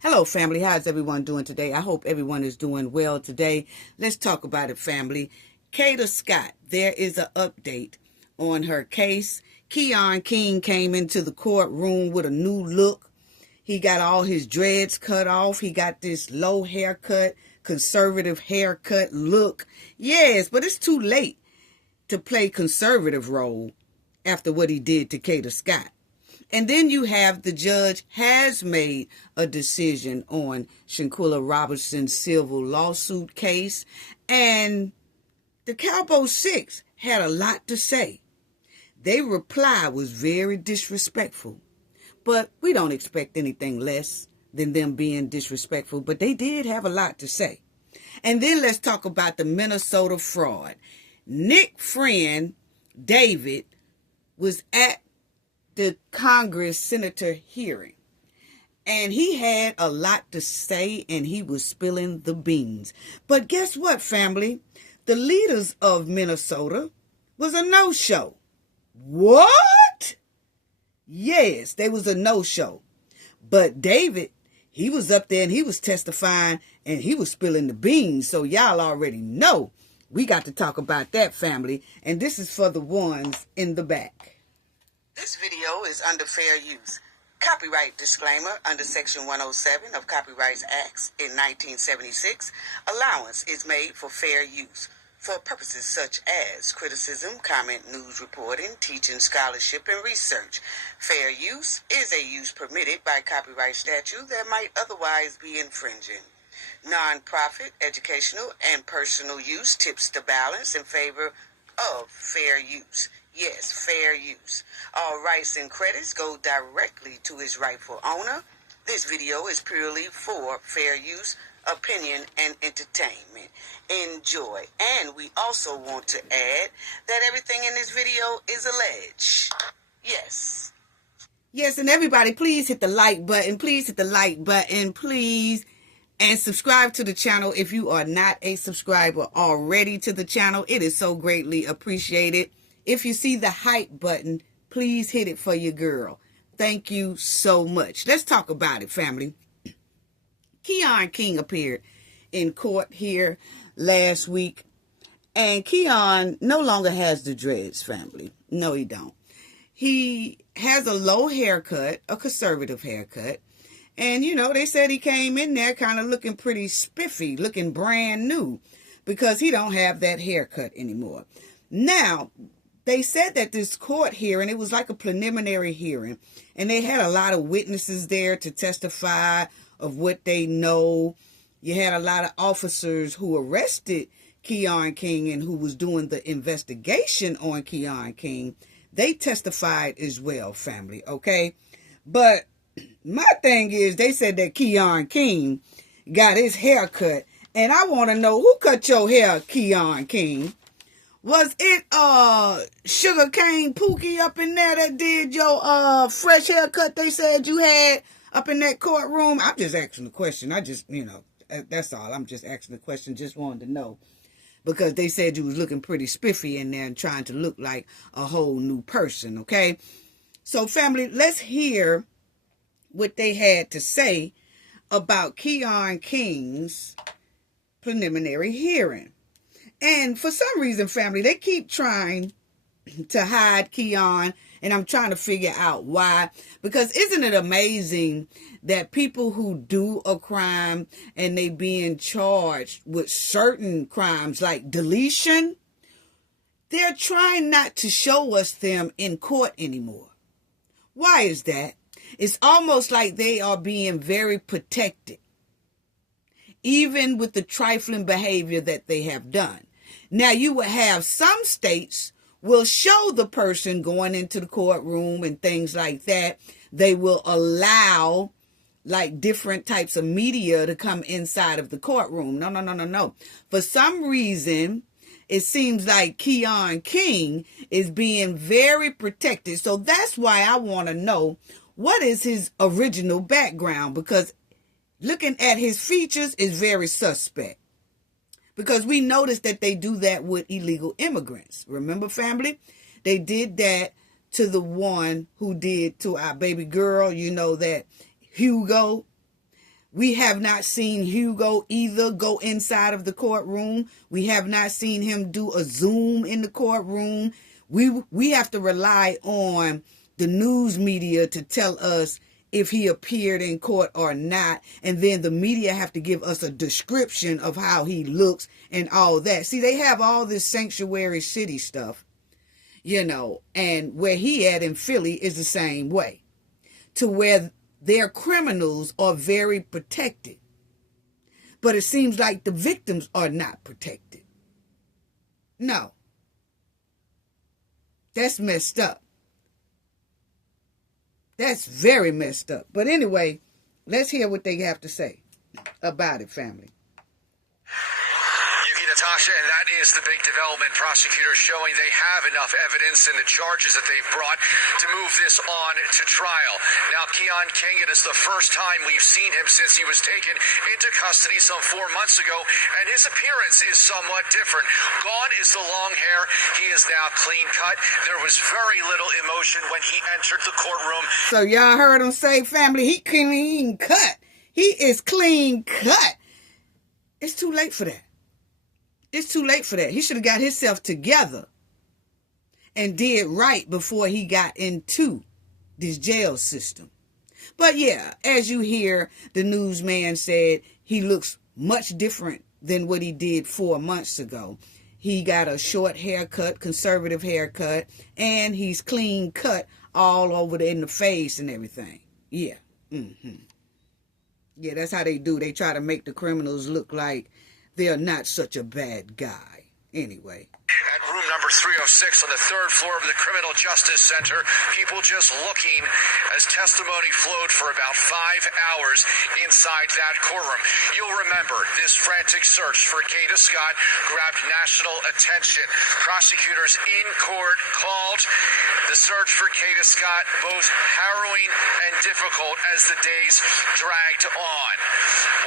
Hello, family. How's everyone doing today? I hope everyone is doing well today. Let's talk about it, family. Kada Scott, there is an update on her case. Keon King came into the courtroom with a new look. He got all his dreads cut off. He got this low haircut, conservative haircut look. Yes, but it's too late to play conservative role after what he did to Kada Scott. And then you have the judge has made a decision on Shanquella Robinson's civil lawsuit case. And the Cowboy 6 had a lot to say. Their reply was very disrespectful. But we don't expect anything less than them being disrespectful. But they did have a lot to say. And then let's talk about the Minnesota fraud. Nick's friend, David, was at the Congress senator hearing, and he had a lot to say, and he was spilling the beans. But guess what, family? The leaders of Minnesota was a no-show. What? Yes, they was a no-show. But David, he was up there and he was testifying and he was spilling the beans. So y'all already know we got to talk about that, family. And this is for the ones in the back. This video is under fair use. Copyright disclaimer under Section 107 of Copyright Acts in 1976. Allowance is made for fair use for purposes such as criticism, comment, news reporting, teaching, scholarship, and research. Fair use is a use permitted by copyright statute that might otherwise be infringing. Non-profit, educational, and personal use tips the balance in favor of fair use. Yes, fair use. All rights and credits go directly to its rightful owner. This video is purely for fair use, opinion, and entertainment. Enjoy. And we also want to add that everything in this video is alleged. Yes. Yes, and everybody, please hit the like button. Please hit the like button, please. And subscribe to the channel if you are not a subscriber already to the channel. It is so greatly appreciated. If you see the hype button, please hit it for your girl. Thank you so much. Let's talk about it, family. Keon King appeared in court here last week. And Keon no longer has the dreads, family. No, he don't. He has a low haircut, a conservative haircut. And, you know, they said he came in there kind of looking pretty spiffy, looking brand new, because he don't have that haircut anymore. Now, they said that this court hearing, it was like a preliminary hearing, and they had a lot of witnesses there to testify of what they know. You had a lot of officers who arrested Keon King and who was doing the investigation on Keon King. They testified as well, family, okay? But my thing is, they said that Keon King got his hair cut, and I want to know, who cut your hair, Keon King? Was it Sugar Cane Pookie up in there that did your fresh haircut they said you had up in that courtroom? I'm just asking the question. I just, that's all. I'm just asking the question. Just wanted to know. Because they said you was looking pretty spiffy in there and trying to look like a whole new person, okay? So, family, let's hear what they had to say about Keon King's preliminary hearing. And for some reason, family, they keep trying to hide Keon, and I'm trying to figure out why. Because isn't it amazing that people who do a crime and they being charged with certain crimes like deletion, they're trying not to show us them in court anymore. Why is that? It's almost like they are being very protected, even with the trifling behavior that they have done. Now, you will have some states will show the person going into the courtroom and things like that. They will allow like different types of media to come inside of the courtroom. No. For some reason, it seems like Keon King is being very protected. So that's why I want to know, what is his original background? Because looking at his features is very suspect. Because we noticed that they do that with illegal immigrants. Remember, family? They did that to the one who did to our baby girl, that Hugo. We have not seen Hugo either go inside of the courtroom. We have not seen him do a Zoom in the courtroom. We have to rely on the news media to tell us if he appeared in court or not. And then the media have to give us a description of how he looks and all that. See, they have all this sanctuary city stuff, and where he at in Philly is the same way, to where their criminals are very protected. But it seems like the victims are not protected. No. That's messed up. That's very messed up. But anyway, let's hear what they have to say about it, family. Natasha, and that is the big development. Prosecutors showing they have enough evidence in the charges that they've brought to move this on to trial. Now, Keon King, it is the first time we've seen him since he was taken into custody some 4 months ago, and his appearance is somewhat different. Gone is the long hair. He is now clean cut. There was very little emotion when he entered the courtroom. So y'all heard him say, family, he clean cut. He is clean cut. It's too late for that. It's too late for that. He should have got himself together and did right before he got into this jail system. But yeah, as you hear, the newsman said he looks much different than what he did 4 months ago. He got a short haircut, conservative haircut, and he's clean cut all over in the face and everything. Yeah. Yeah, that's how they do. They try to make the criminals look like they're not such a bad guy. Anyway. At room number 306 on the third floor of the Criminal Justice Center, people just looking as testimony flowed for about 5 hours inside that courtroom. You'll remember this frantic search for Kada Scott grabbed national attention. Prosecutors in court called the search for Kada Scott both harrowing and difficult as the days dragged on.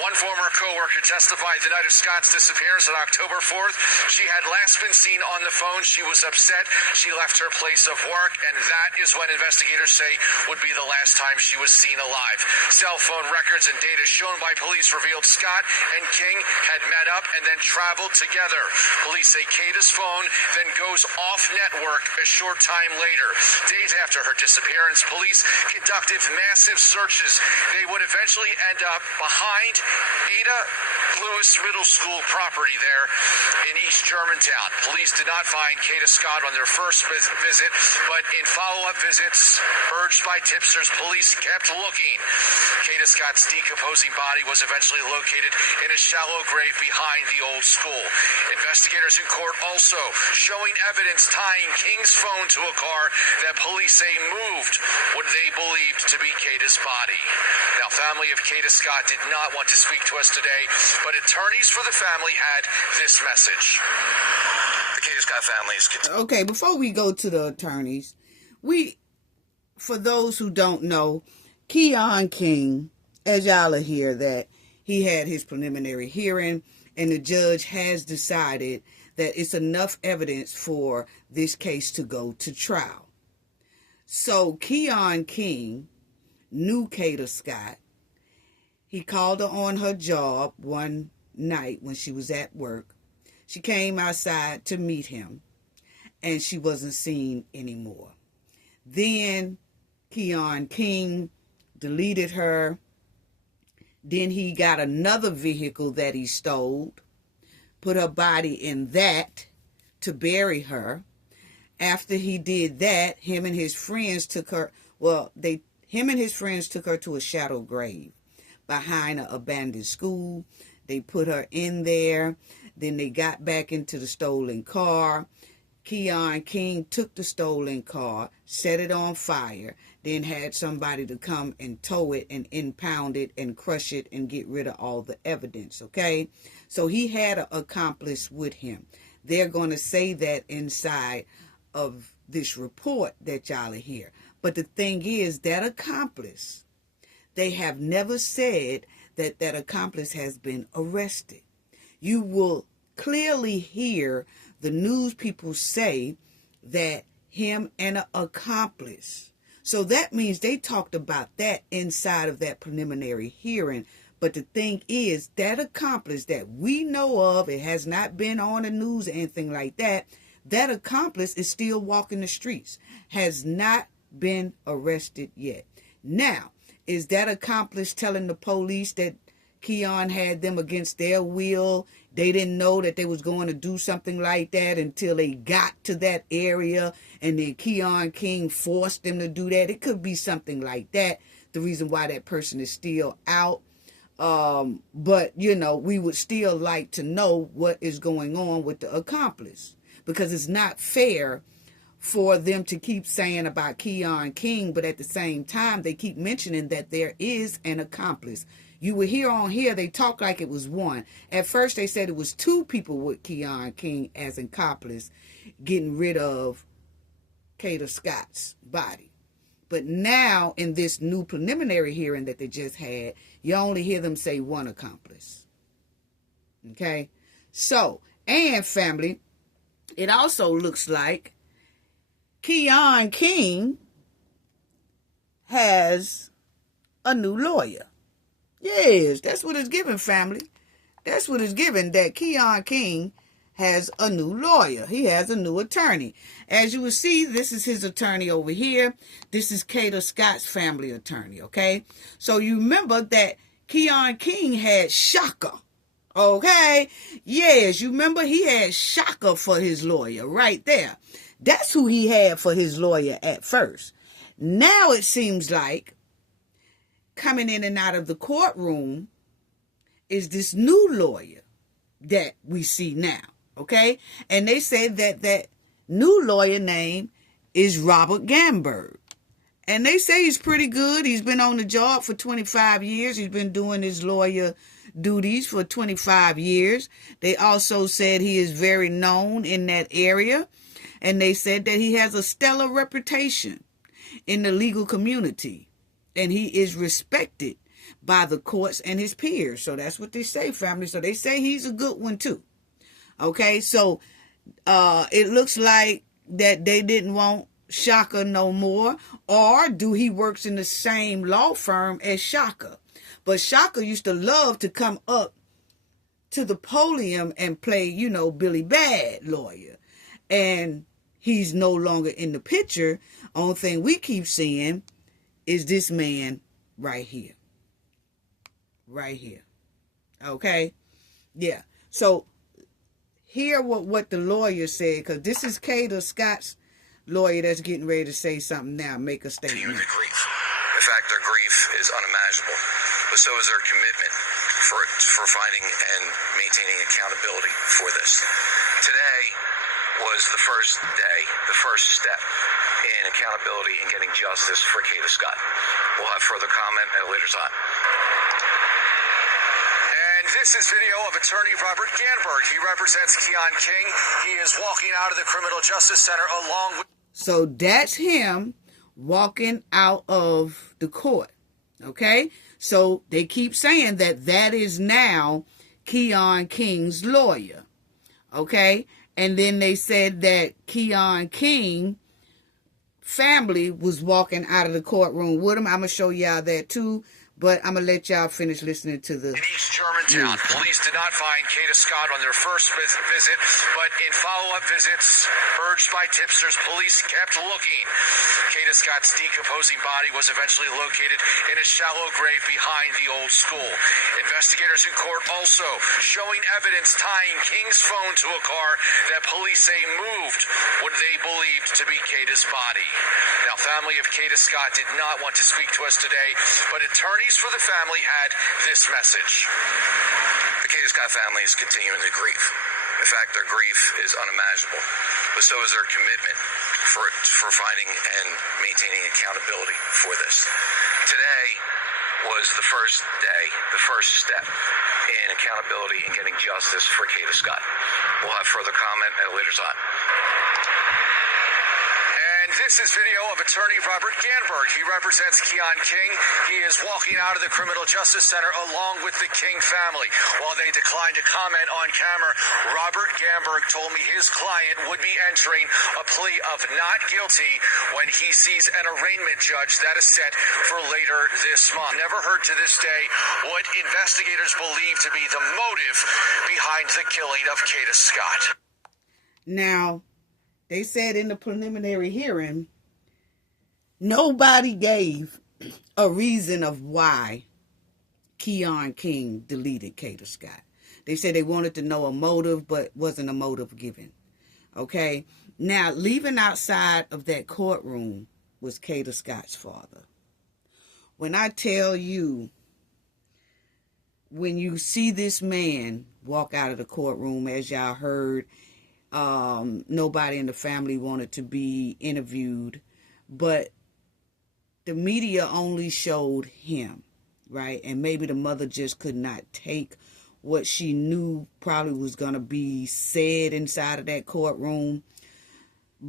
One former co-worker testified the night of Scott's disappearance on October 4th. She had last been seen on the phone. She was upset. She left her place of work, and that is when investigators say would be the last time she was seen alive. Cell phone records and data shown by police revealed Scott and King had met up and then traveled together. Police say Kada's phone then goes off network a short time later. Days after her disappearance, police conducted massive searches. They would eventually end up behind Ada Lewis Middle School property there in East Germantown. Police did not find Kada Scott on their first visit, but in follow-up visits, urged by tipsters, police kept looking. Kada Scott's decomposing body was eventually located in a shallow grave behind the old school. Investigators in court also showing evidence tying King's phone to a car that police say moved what they believed to be Kada's body. Now, family of Kada Scott did not want to speak to us today, but attorneys for the family had this message. The Kada Scott family is... Okay, before we go to the attorneys, for those who don't know, Keon King, as y'all are here, that he had his preliminary hearing, and the judge has decided that it's enough evidence for this case to go to trial. So Keon King knew Kada Scott. He called her on her job one night when she was at work. She came outside to meet him, and she wasn't seen anymore. Then Keon King deleted her. Then he got another vehicle that he stole, put her body in that to bury her. After he did that, him and his friends took her to a shadow grave behind an abandoned school. They put her in there. Then they got back into the stolen car. Keon King took the stolen car, set it on fire, then had somebody to come and tow it and impound it and crush it and get rid of all the evidence, okay? So he had an accomplice with him. They're going to say that inside of this report that y'all are here. But the thing is, that accomplice, they have never said that that accomplice has been arrested. You will clearly hear the news people say that him and an accomplice So that means they talked about that inside of that preliminary hearing. But the thing is, that accomplice that we know of, it has not been on the news or anything like that, that accomplice is still walking the streets, has not been arrested yet. Now, is that accomplice telling the police that Keon had them against their will? They didn't know that they was going to do something like that until they got to that area, and then Keon King forced them to do that. It could be something like that, the reason why that person is still out. But, you know, we would still like to know what is going on with the accomplice, because it's not fair for them to keep saying about Keon King, but at the same time, they keep mentioning that there is an accomplice. You will hear on here, they talk like it was one. At first, they said it was two people with Keon King as an accomplice getting rid of Kada Scott's body. But now, in this new preliminary hearing that they just had, you only hear them say one accomplice. Okay? So, and family, it also looks like Keon King has a new lawyer. Yes, that's what it's given, family. That's what it's given, that Keon King has a new lawyer. He has a new attorney. As you will see, this is his attorney over here. This is Kada Scott's family attorney, okay? So you remember that Keon King had Shaka, okay? Yes, you remember he had Shaka for his lawyer right there. That's who he had for his lawyer at first. Now it seems like coming in and out of the courtroom is this new lawyer that we see now, okay? And they say that that new lawyer name is Robert Gamberg. And they say he's pretty good. He's been on the job for 25 years. He's been doing his lawyer duties for 25 years. They also said he is very known in that area. And they said that he has a stellar reputation in the legal community. And he is respected by the courts and his peers. So that's what they say, family. So they say he's a good one, too. Okay, so it looks like that they didn't want Shaka no more. Or do he works in the same law firm as Shaka? But Shaka used to love to come up to the podium and play, you know, Billy Bad lawyer. And he's no longer in the picture. Only thing we keep seeing is this man right here. Right here. Okay? Yeah. So, hear what the lawyer said, because this is Kada Scott's lawyer that's getting ready to say something now, make a statement. The grief. In fact, their grief is unimaginable, but so is their commitment for finding and maintaining accountability for this. Today was the first day, the first step in accountability and getting justice for Kada Scott. We'll have further comment at a later time. And this is video of attorney Robert Gamberg. He represents Keon King. He is walking out of the Criminal Justice Center along with... So that's him walking out of the court. Okay? So they keep saying that that is now Keon King's lawyer. Okay? And then they said that Keon King family was walking out of the courtroom with him. I'm going to show y'all that too. But I'm going to let y'all finish listening to the... In East Germantown, police did not find Kada Scott on their first visit, but in follow-up visits, urged by tipsters, police kept looking. Kada Scott's decomposing body was eventually located in a shallow grave behind the old school. Investigators in court also showing evidence tying King's phone to a car that police say moved what they believed to be Kada's body. Now, family of Kada Scott did not want to speak to us today, but attorneys for the family had this message. The Kada Scott family is continuing to grieve. In fact, their grief is unimaginable, but so is their commitment for finding and maintaining accountability for this. Today was the first day, the first step in accountability and getting justice for Kada Scott. We'll have further comment at a later time. And this This is video of attorney Robert Ganberg. He represents Keon King. He is walking out of the Criminal Justice Center along with the King family. While they declined to comment on camera, Robert Ganberg told me his client would be entering a plea of not guilty when he sees an arraignment judge that is set for later this month. Never heard to this day what investigators believe to be the motive behind the killing of Kada Scott. Now, they said in the preliminary hearing, nobody gave a reason of why Keon King deleted Kada Scott. They said they wanted to know a motive, but wasn't a motive given. Okay? Now, leaving outside of that courtroom was Kada Scott's father. When I tell you, when you see this man walk out of the courtroom, as y'all heard, nobody in the family wanted to be interviewed, but the media only showed him, right? And maybe the mother just could not take what she knew probably was going to be said inside of that courtroom.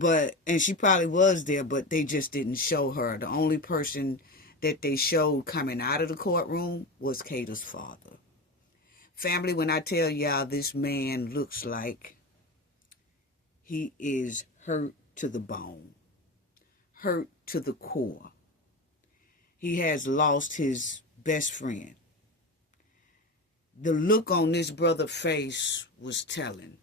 And she probably was there, but they just didn't show her. The only person that they showed coming out of the courtroom was Kada's father. Family, when I tell y'all this man looks like he is hurt to the bone, hurt to the core. He has lost his best friend. The look on this brother's face was telling.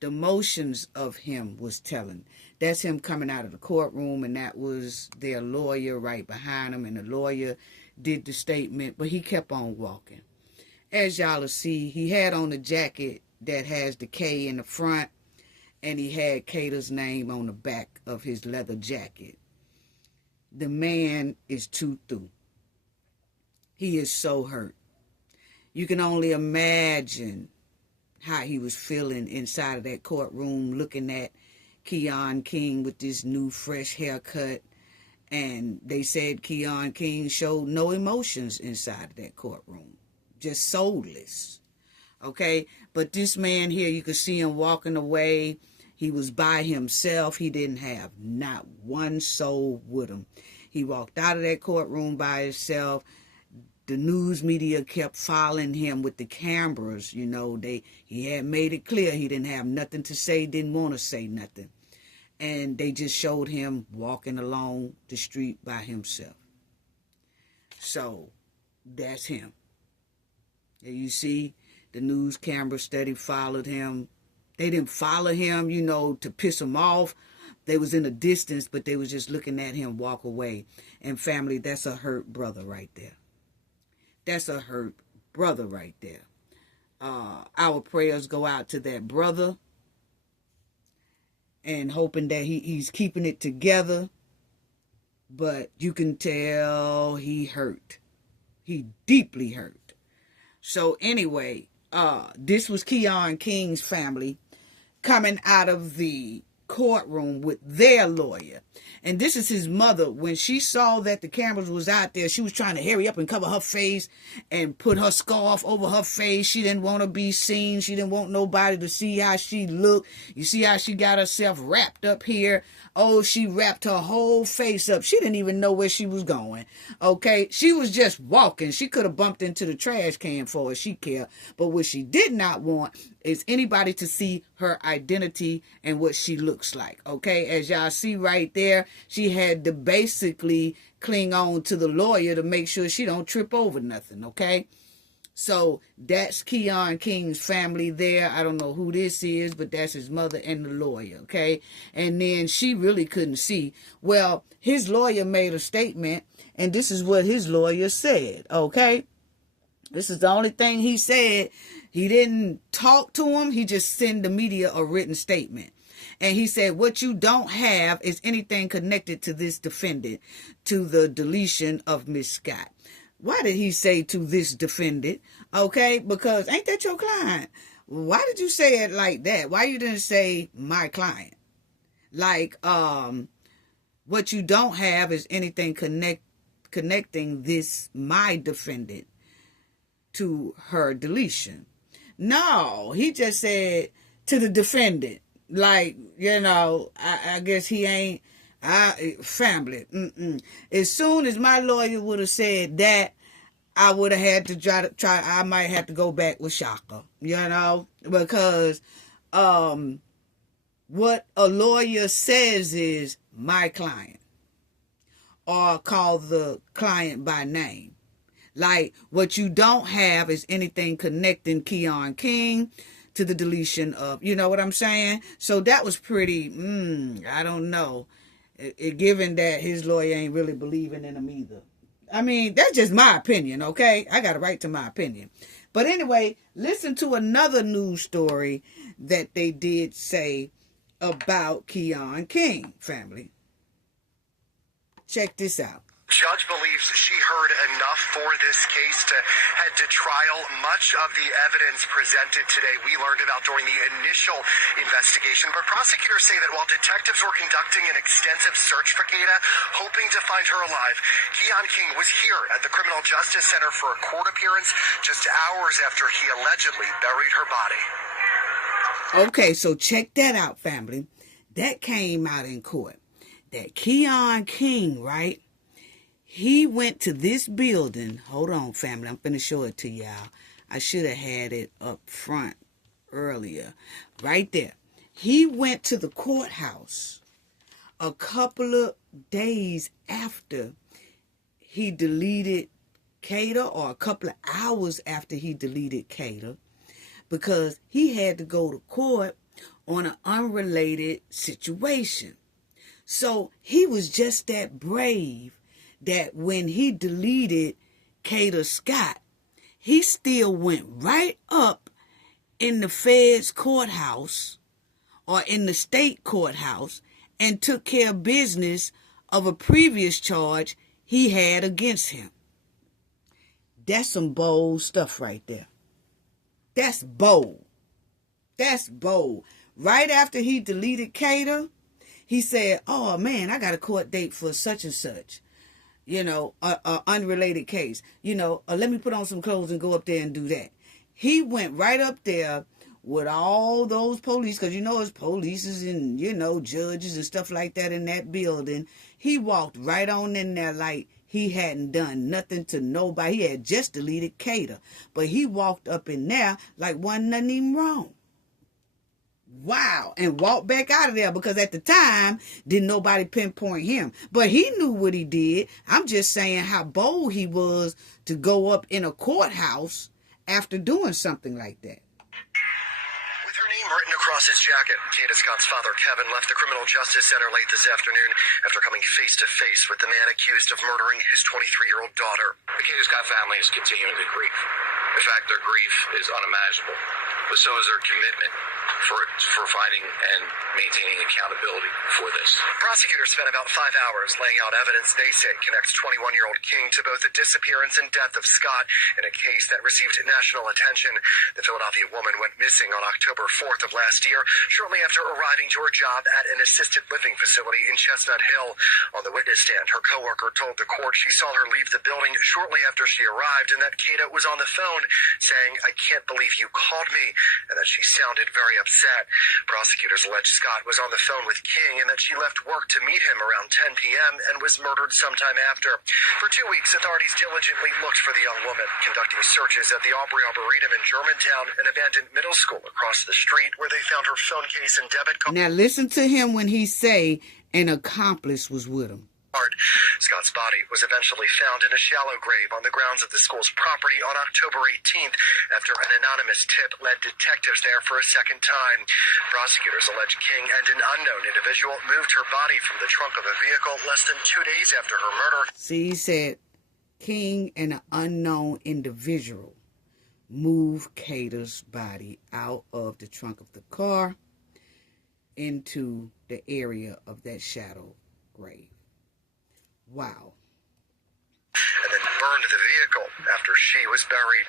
The emotions of him was telling. That's him coming out of the courtroom, and that was their lawyer right behind him, and the lawyer did the statement, but he kept on walking. As y'all will see, he had on a jacket that has the K in the front, and he had Kada's name on the back of his leather jacket. The man is too through. He is so hurt. You can only imagine how he was feeling inside of that courtroom, looking at Keon King with this new fresh haircut. And they said Keon King showed no emotions inside of that courtroom. Just soulless. Okay? But this man here, you could see him walking away. He was by himself. He didn't have not one soul with him. He walked out of that courtroom by himself. The news media kept following him with the cameras. You know, he had made it clear he didn't have nothing to say, didn't want to say nothing. And they just showed him walking along the street by himself. So, that's him. And you see, the news camera steady followed him. They didn't follow him, you know, to piss him off. They was in a distance, but they was just looking at him walk away. And family, that's a hurt brother right there. That's a hurt brother right there. Our prayers go out to that brother, and hoping that he's keeping it together. But you can tell he hurt. He deeply hurt. So anyway, this was Keon King's family coming out of the courtroom with their lawyer. And this is his mother. When she saw that the cameras was out there, she was trying to hurry up and cover her face and put her scarf over her face. She didn't want to be seen. She didn't want nobody to see how she looked. You see how she got herself wrapped up here? Oh, she wrapped her whole face up. She didn't even know where she was going. Okay? She was just walking. She could have bumped into the trash can for all she cared. But what she did not want is anybody to see her identity and what she looks like. Okay? As y'all see right there, she had to basically cling on to the lawyer to make sure she don't trip over nothing. Okay? So that's Keon King's family there. I don't know who this is, but that's his mother and the lawyer, okay? And then she really couldn't see. Well, his lawyer made a statement, and this is what his lawyer said, okay? This is the only thing he said. He didn't talk to him. He just sent the media a written statement. And he said, what you don't have is anything connected to this defendant, to the deletion of Miss Scott. Why did he say to this defendant? Okay, because ain't that your client? Why did you say it like that? Why you didn't say my client? Like, what you don't have is anything connecting this, my defendant, to her deletion. No, he just said to the defendant. Like, you know, I guess he ain't Family. As soon as my lawyer would have said that, I would have had to try. I might have to go back with Shaka, because what a lawyer says is my client, or call the client by name. Like, what you don't have is anything connecting Keon King to the deletion of, you know what I'm saying? So that was pretty, I don't know. Given that his lawyer ain't really believing in him either. I mean, that's just my opinion, okay? I got a right to my opinion. But anyway, listen to another news story that they did say about Keon King, family. Check this out. Judge believes she heard enough for this case to head to trial. Much of the evidence presented today we learned about during the initial investigation, but prosecutors say that while detectives were conducting an extensive search for Kada, hoping to find her alive, Keon King was here at the Criminal Justice Center for a court appearance just hours after he allegedly buried her body. Okay, so check that out, family. That came out in court. That Keon King, right? He went to this building. Hold on, family. I'm finna show it to y'all. I should have had it up front earlier. Right there. He went to the courthouse a couple of days after he deleted Kada, or a couple of hours after he deleted Kada, because he had to go to court on an unrelated situation. So he was just that brave that when he deleted Kada Scott, he still went right up in the feds courthouse or in the state courthouse and took care of business of a previous charge he had against him. That's some bold stuff right there. That's bold. That's bold. Right after he deleted Kada, he said, oh man, I got a court date for such and such. A unrelated case. Let me put on some clothes and go up there and do that. He went right up there with all those police, because there's police and, judges and stuff like that in that building. He walked right on in there like he hadn't done nothing to nobody. He had just deleted Kada, but he walked up in there like wasn't nothing even wrong. Wow. And walked back out of there, because at the time, didn't nobody pinpoint him. But he knew what he did. I'm just saying how bold he was to go up in a courthouse after doing something like that. With her name written across his jacket, Kada Scott's father, Kevin, left the Criminal Justice Center late this afternoon after coming face-to-face with the man accused of murdering his 23-year-old daughter. The Kada Scott family is continuing to grieve. In fact, their grief is unimaginable, but so is their commitment for finding and maintaining accountability for this. Prosecutors spent about 5 hours laying out evidence they say connects 21-year-old King to both the disappearance and death of Scott in a case that received national attention. The Philadelphia woman went missing on October 4th of last year, shortly after arriving to her job at an assisted living facility in Chestnut Hill. On the witness stand, her coworker told the court she saw her leave the building shortly after she arrived, and that Kada was on the phone saying, "I can't believe you called me," and that she sounded very upset. Prosecutors allege Scott was on the phone with King and that she left work to meet him around 10 p.m. and was murdered sometime after. For 2 weeks, authorities diligently looked for the young woman, conducting searches at the Aubrey Arboretum in Germantown, an abandoned middle school across the street, where they found her phone case and debit card. Now listen to him when he say an accomplice was with him. Scott's body was eventually found in a shallow grave on the grounds of the school's property on October 18th after an anonymous tip led detectives there for a second time. Prosecutors allege King and an unknown individual moved her body from the trunk of a vehicle less than 2 days after her murder. See, he said King and an unknown individual moved Kada's body out of the trunk of the car into the area of that shadow grave. Wow. And then burned the vehicle after she was buried.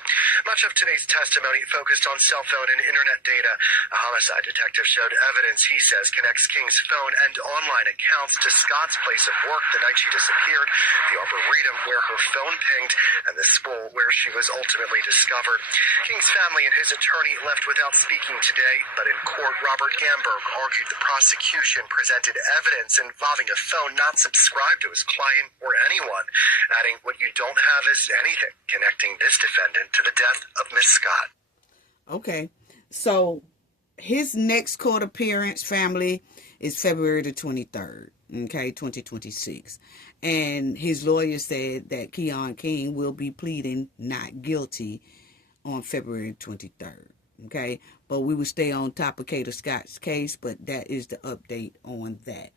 Much of today's testimony focused on cell phone and internet data. A homicide detective showed evidence he says connects King's phone and online accounts to Scott's place of work the night she disappeared, the Arboretum where her phone pinged, and the school where she was ultimately discovered. King's family and his attorney left without speaking today, but in court, Robert Gamberg argued the prosecution presented evidence involving a phone not subscribed to his client or anyone, adding what you don't have is anything connecting this defendant to the death of Miss Scott. Okay, so his next court appearance, family, is February the 23rd, okay, 2026. And his lawyer said that Keon King will be pleading not guilty on February 23rd, okay? But we will stay on top of Kada Scott's case, but that is the update on that.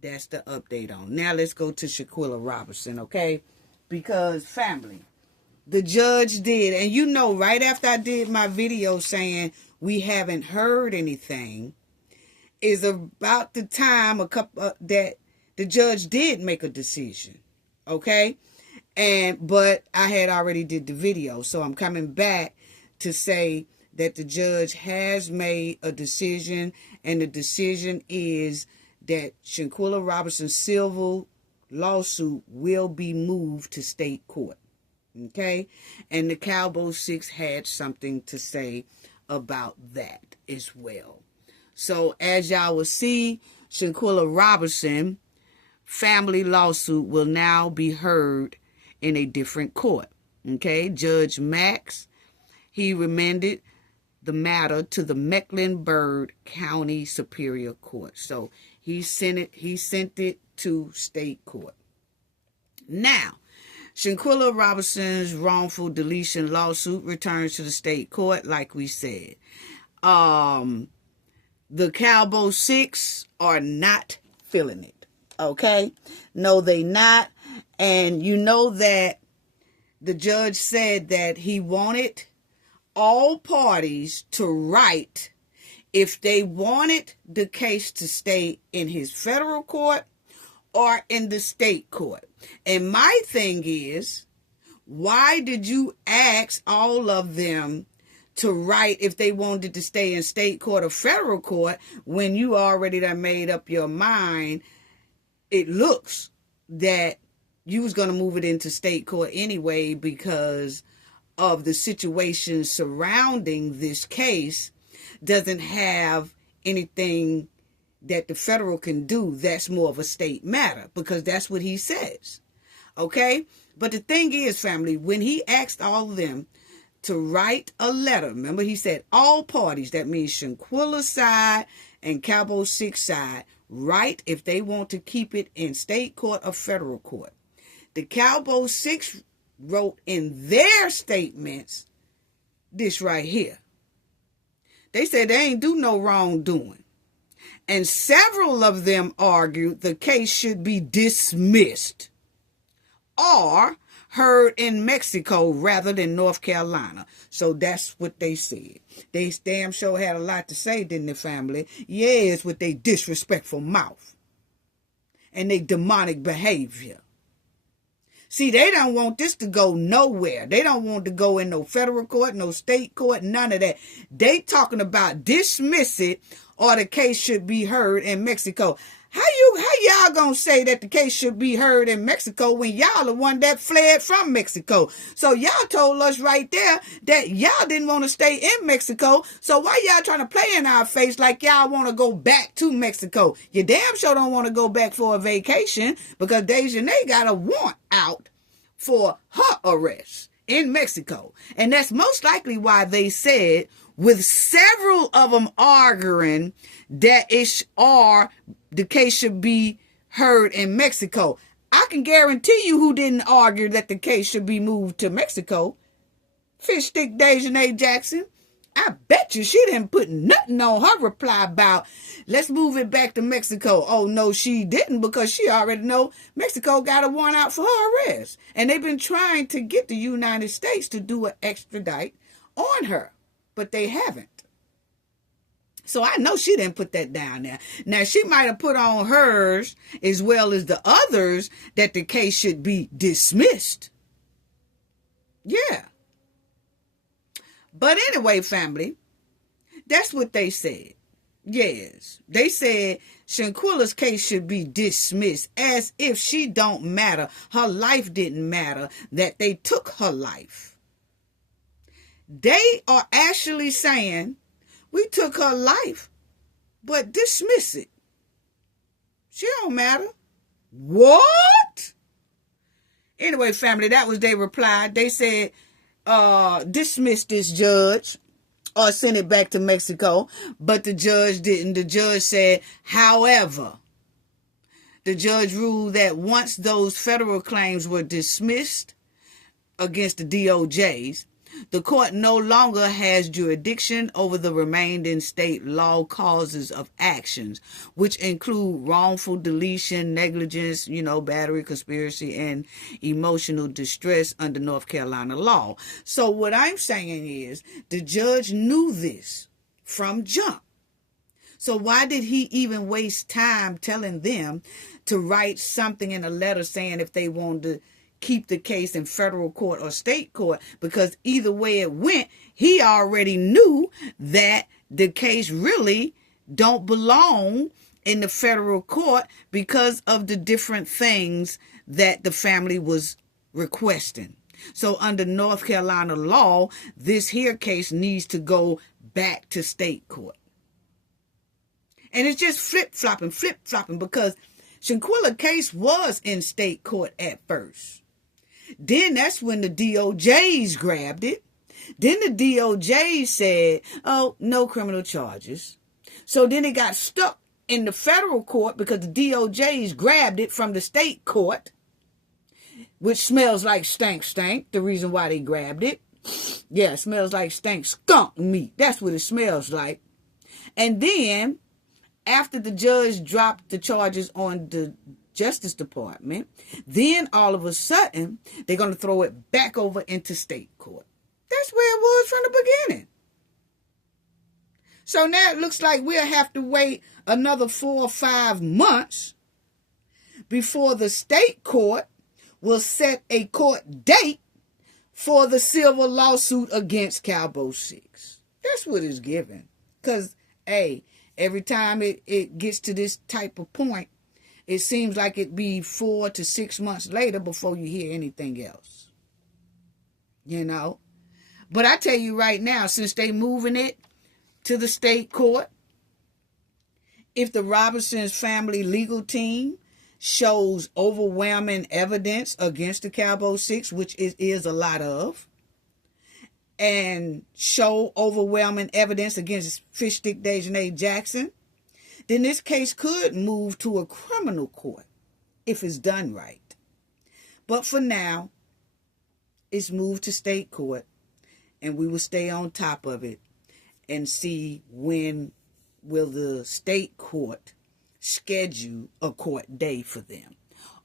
That's the update on. Now let's go to Shanquella Robinson, okay? Because, family, the judge did, and you know, right after I did my video saying we haven't heard anything, is about the time that the judge did make a decision, okay? But I had already did the video, so I'm coming back to say that the judge has made a decision, and the decision is that Shanquella Robinson's civil lawsuit will be moved to state court, okay? And the Cowboy 6 had something to say about that as well. So as y'all will see, Shanquella Robinson family lawsuit will now be heard in a different court, okay? Judge Max, he remanded the matter to the Mecklenburg County Superior Court. So he sent it to state court. Now, Shanquella Robinson's wrongful deletion lawsuit returns to the state court, like we said. The Cowboy 6 are not feeling it, okay? No, they not. And you know that the judge said that he wanted all parties to write if they wanted the case to stay in his federal court or in the state court. And my thing is, why did you ask all of them to write if they wanted to stay in state court or federal court when you already done made up your mind? It looks that you was going to move it into state court anyway because of the situation surrounding this case doesn't have anything that the federal can do. That's more of a state matter because that's what he says. Okay? But the thing is, family, when he asked all of them to write a letter, remember he said all parties, that means Shanquella's side and Cowboy 6 side, write if they want to keep it in state court or federal court. The Cowboy 6 wrote in their statements this right here. They said they ain't do no wrongdoing. And several of them argued the case should be dismissed or heard in Mexico rather than North Carolina. So that's what they said. They damn sure had a lot to say, didn't they, family? Yes, with their disrespectful mouth and their demonic behavior. See, they don't want this to go nowhere. They don't want to go in no federal court, no state court, none of that. They talking about dismiss it or the case should be heard in Mexico. How y'all gonna say that the case should be heard in Mexico when y'all the one that fled from Mexico? So y'all told us right there that y'all didn't want to stay in Mexico. So why y'all trying to play in our face like y'all want to go back to Mexico? You damn sure don't want to go back for a vacation because Dejanay got a warrant out for her arrest in Mexico. And that's most likely why they said, with several of them arguing that the case should be heard in Mexico. I can guarantee you who didn't argue that the case should be moved to Mexico. Fish stick Dejanay Jackson. I bet you she didn't put nothing on her reply about, let's move it back to Mexico. Oh, no, she didn't because she already know Mexico got a warrant out for her arrest. And they've been trying to get the United States to do an extradite on her, but they haven't. So I know she didn't put that down there. Now, she might have put on hers as well as the others that the case should be dismissed. Yeah. But anyway, family, that's what they said. Yes. They said Shanquella's case should be dismissed as if she don't matter. Her life didn't matter, that they took her life. They are actually saying, we took her life, but dismiss it. She don't matter. What? Anyway, family, that was their reply. They said, dismiss this judge or send it back to Mexico. But the judge didn't. The judge said, however, the judge ruled that once those federal claims were dismissed against the DOJs, the court no longer has jurisdiction over the remaining state law causes of actions, which include wrongful deletion, negligence, battery, conspiracy, and emotional distress under North Carolina law. So what I'm saying is the judge knew this from jump. So why did he even waste time telling them to write something in a letter saying if they wanted to keep the case in federal court or state court? Because either way it went, he already knew that the case really don't belong in the federal court because of the different things that the family was requesting. So under North Carolina law, this here case needs to go back to state court. And it's just flip-flopping because Shanquella's case was in state court at first. Then that's when the DOJs grabbed it. Then the DOJ said, oh, no criminal charges. So then it got stuck in the federal court because the DOJs grabbed it from the state court, which smells like stank, the reason why they grabbed it. Yeah, it smells like skunk meat. That's what it smells like. And then after the judge dropped the charges on the Justice Department, then all of a sudden they're going to throw it back over into state court. That's where it was from the beginning. So now it looks like we'll have to wait another 4 or 5 months before the state court will set a court date for the civil lawsuit against Cowboy 6. That's what it's given. Because, hey, every time it gets to this type of point, it seems like it'd be 4 to 6 months later before you hear anything else. But I tell you right now, since they moving it to the state court, if the Robinson's family legal team shows overwhelming evidence against the Cowboy 6, which is a lot of, and show overwhelming evidence against Fish Stick Dejanay Jackson, then this case could move to a criminal court if it's done right. But for now, it's moved to state court, and we will stay on top of it and see when will the state court schedule a court day for them.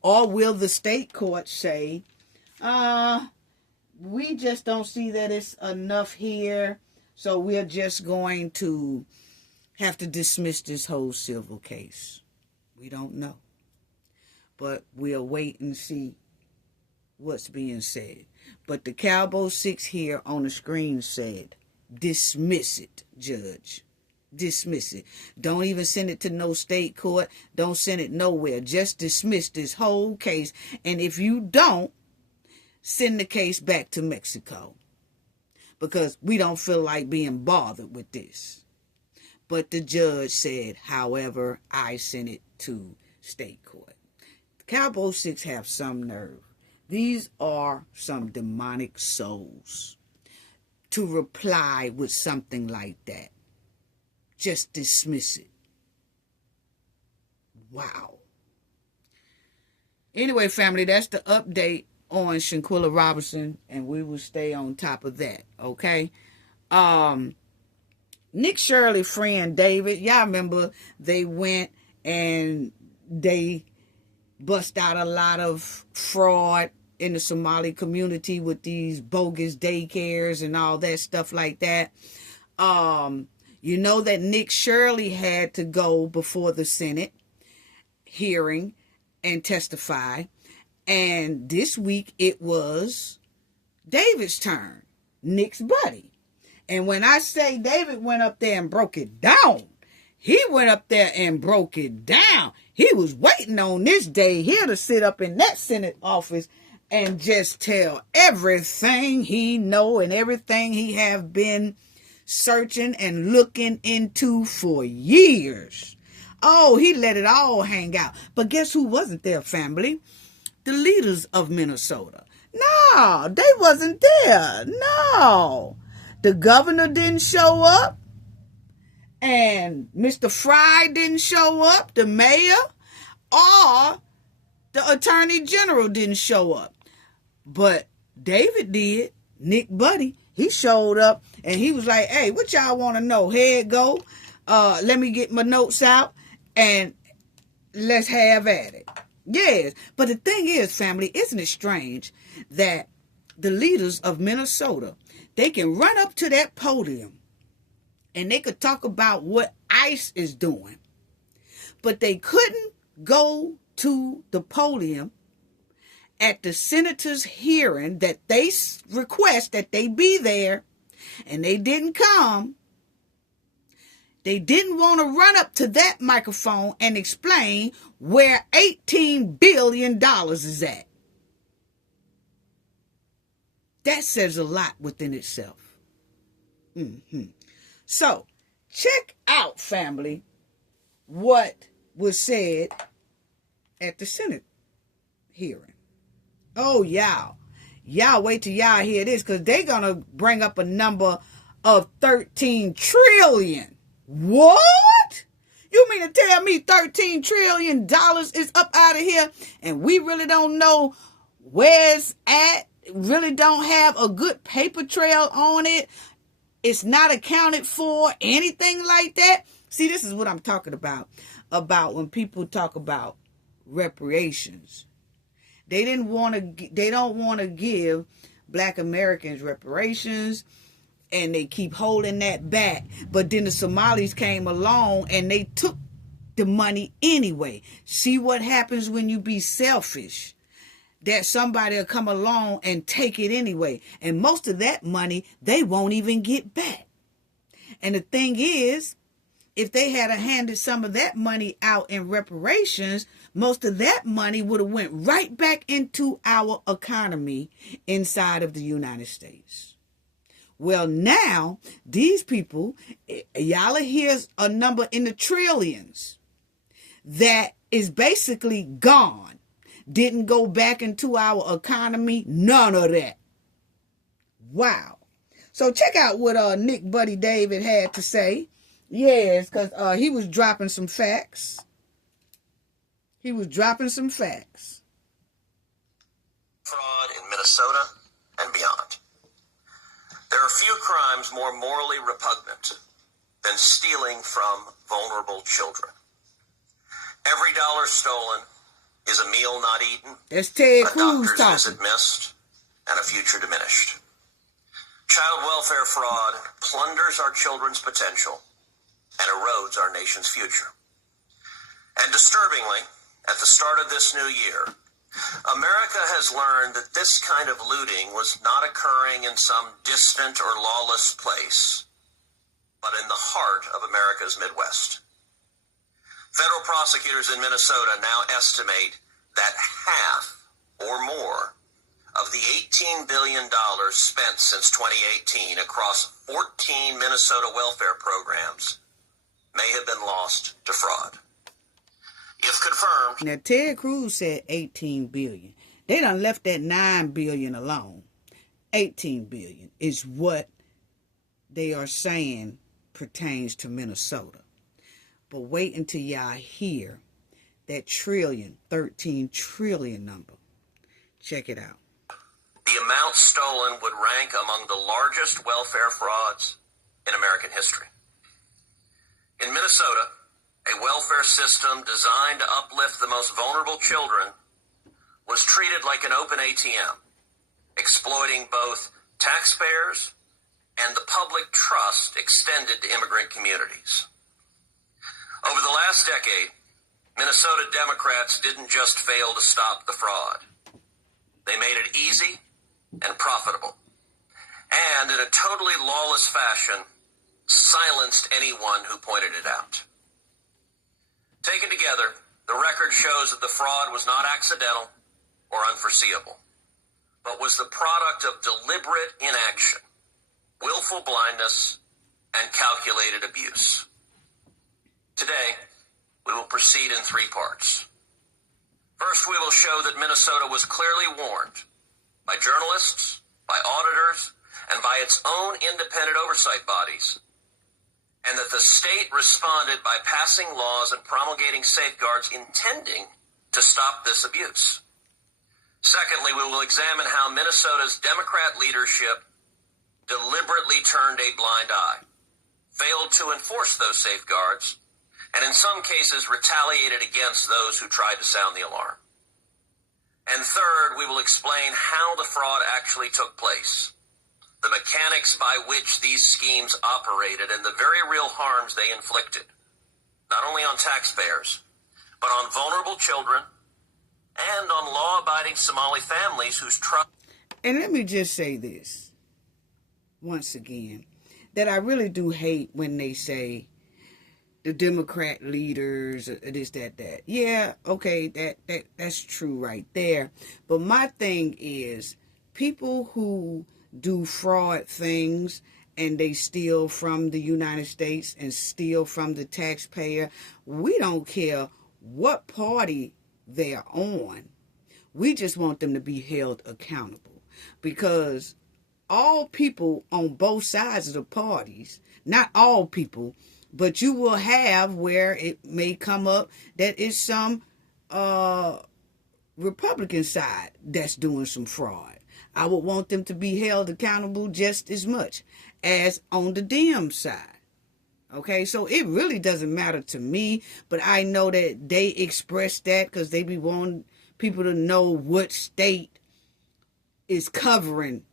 Or will the state court say, we just don't see that it's enough here, so we're just going to have to dismiss this whole civil case. We don't know. But we'll wait and see what's being said. But the Cowboy 6 here on the screen said, dismiss it, judge. Dismiss it. Don't even send it to no state court. Don't send it nowhere. Just dismiss this whole case. And if you don't, send the case back to Mexico. Because we don't feel like being bothered with this. But the judge said, however, I sent it to state court. The Cowboy 6 have some nerve. These are some demonic souls to reply with something like that. Just dismiss it. Wow. Anyway, family, that's the update on Shanquella Robinson, and we will stay on top of that, okay? Nick Shirley friend David, y'all remember they went and they bust out a lot of fraud in the Somali community with these bogus daycares and all that stuff like that. You know that Nick Shirley had to go before the Senate hearing and testify. And this week it was David's turn, Nick's buddy. And when I say David went up there and broke it down, he went up there and broke it down. He was waiting on this day here to sit up in that Senate office and just tell everything he know and everything he have been searching and looking into for years. Oh, he let it all hang out. But guess who wasn't there, family? The leaders of Minnesota. No, they wasn't there. No. The governor didn't show up. And Mr. Fry didn't show up. The mayor or the attorney general didn't show up. But David did. Nick Buddy, he showed up and he was like, hey, what y'all want to know? Head go. Let me get my notes out and let's have at it. Yes. But the thing is, family, isn't it strange that the leaders of Minnesota, they can run up to that podium and they could talk about what ICE is doing, but they couldn't go to the podium at the senator's hearing that they request that they be there, and they didn't come. They didn't want to run up to that microphone and explain where $18 billion is at. That says a lot within itself. So, check out, family, what was said at the Senate hearing. Oh, y'all wait till y'all hear this, because they're going to bring up a number of $13 trillion. What? You mean to tell me $13 trillion is up out of here and we really don't know where it's at? Really don't have a good paper trail on it? It's not accounted for, anything like that? See, this is what I'm talking about when people talk about reparations. They don't want to give Black Americans reparations, and they keep holding that back. But then the Somalis came along and they took the money anyway. See what happens when you be selfish? That somebody will come along and take it anyway. And most of that money, they won't even get back. And the thing is, if they had handed some of that money out in reparations, most of that money would have went right back into our economy inside of the United States. Well, now, these people, y'all here's a number in the trillions that is basically gone. Didn't go back into our economy. None of that. Wow. So check out what Nick Buddy David had to say. Yes, because he was dropping some facts. Fraud in Minnesota and beyond. There are few crimes more morally repugnant than stealing from vulnerable children. Every dollar stolen is a meal not eaten, that's Ted a Cruz doctor's talking. visit missed, and a future diminished. Child welfare fraud plunders our children's potential and erodes our nation's future. And disturbingly, at the start of this new year, America has learned that this kind of looting was not occurring in some distant or lawless place, but in the heart of America's Midwest. Federal prosecutors in Minnesota now estimate that half or more of the $18 billion spent since 2018 across 14 Minnesota welfare programs may have been lost to fraud. If confirmed... Now, Ted Cruz said $18 billion. They done left that $9 billion alone. $18 billion is what they are saying pertains to Minnesota. But wait until y'all hear that $13 trillion number. Check it out. The amount stolen would rank among the largest welfare frauds in American history. In Minnesota, a welfare system designed to uplift the most vulnerable children was treated like an open ATM, exploiting both taxpayers and the public trust extended to immigrant communities. Over the last decade, Minnesota Democrats didn't just fail to stop the fraud. They made it easy and profitable, and in a totally lawless fashion, silenced anyone who pointed it out. Taken together, the record shows that the fraud was not accidental or unforeseeable, but was the product of deliberate inaction, willful blindness, and calculated abuse. Today, we will proceed in three parts. First, we will show that Minnesota was clearly warned by journalists, by auditors, and by its own independent oversight bodies, and that the state responded by passing laws and promulgating safeguards intending to stop this abuse. Secondly, we will examine how Minnesota's Democrat leadership deliberately turned a blind eye, failed to enforce those safeguards, and in some cases retaliated against those who tried to sound the alarm. And third, we will explain how the fraud actually took place, the mechanics by which these schemes operated, and the very real harms they inflicted, not only on taxpayers, but on vulnerable children and on law-abiding Somali families whose trust... And let me just say this, once again, that I really do hate when they say the Democrat leaders, this, that. Yeah, okay, that's true right there. But my thing is, people who do fraud things and they steal from the United States and steal from the taxpayer, we don't care what party they're on. We just want them to be held accountable, because all people on both sides of the parties, not all people, but you will have where it may come up that it's some Republican side that's doing some fraud. I would want them to be held accountable just as much as on the Dem side. Okay, so it really doesn't matter to me, but I know that they express that because they be wanting people to know what state is covering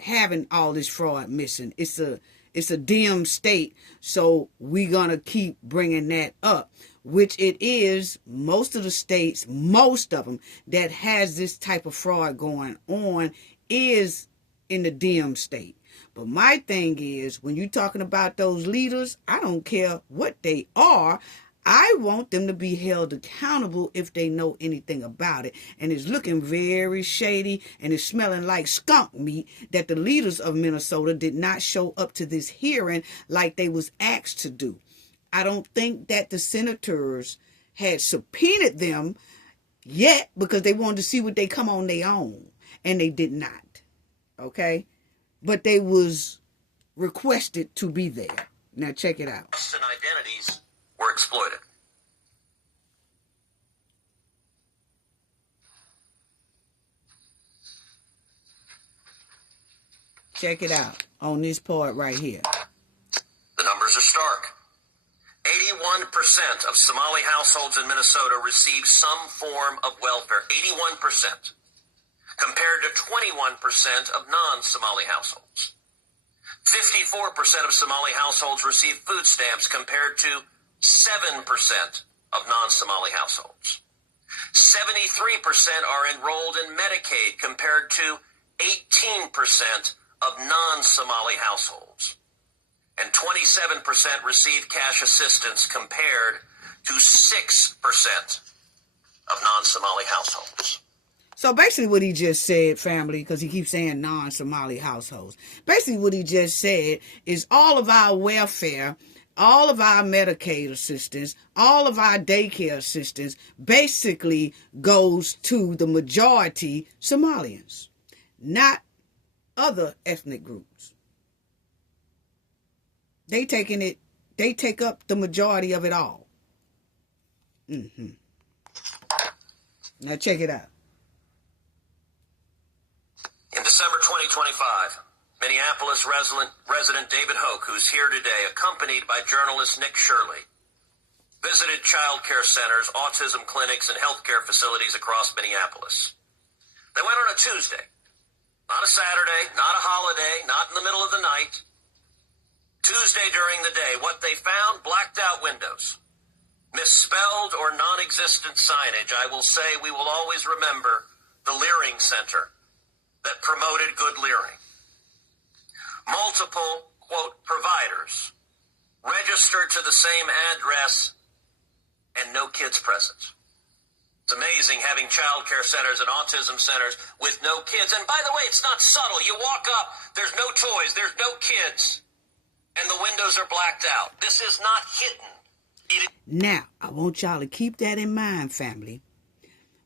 having all this fraud missing. It's a Dem state, so we're gonna keep bringing that up, which it is. Most of the states, most of them that has this type of fraud going on is in the Dem state. But my thing is, when you're talking about those leaders, I don't care what they are. I want them to be held accountable if they know anything about it. And it's looking very shady and it's smelling like skunk meat that the leaders of Minnesota did not show up to this hearing like they was asked to do. I don't think that the senators had subpoenaed them yet because they wanted to see what they come on their own. And they did not. Okay? But they was requested to be there. Now check it out. And identities were exploited. Check it out on this part right here. The numbers are stark. 81% of Somali households in Minnesota receive some form of welfare. 81%. Compared to 21% of non-Somali households. 54% of Somali households receive food stamps compared to 7% of non-Somali households. 73% are enrolled in Medicaid compared to 18% of non-Somali households. And 27% receive cash assistance compared to 6% of non-Somali households. So basically what he just said, family, because he keeps saying non-Somali households. Basically what he just said is all of our welfare, all of our Medicaid assistance, all of our daycare assistance basically goes to the majority Somalians, not other ethnic groups. They take up the majority of it all. Now check it out. In December 2025, Minneapolis resident David Hoke, who's here today, accompanied by journalist Nick Shirley, visited child care centers, autism clinics, and healthcare facilities across Minneapolis. They went on a Tuesday, Not a Saturday, not a holiday, not in the middle of the night. Tuesday during the day, what they found, blacked out windows. Misspelled or non-existent signage. I will say we will always remember the Leering Center that promoted good leering. Multiple, quote, providers registered to the same address and no kids present. It's amazing having child care centers and autism centers with no kids. And by the way, it's not subtle. You walk up, there's no toys, there's no kids, and the windows are blacked out. This is not hidden. Now, I want y'all to keep that in mind, family.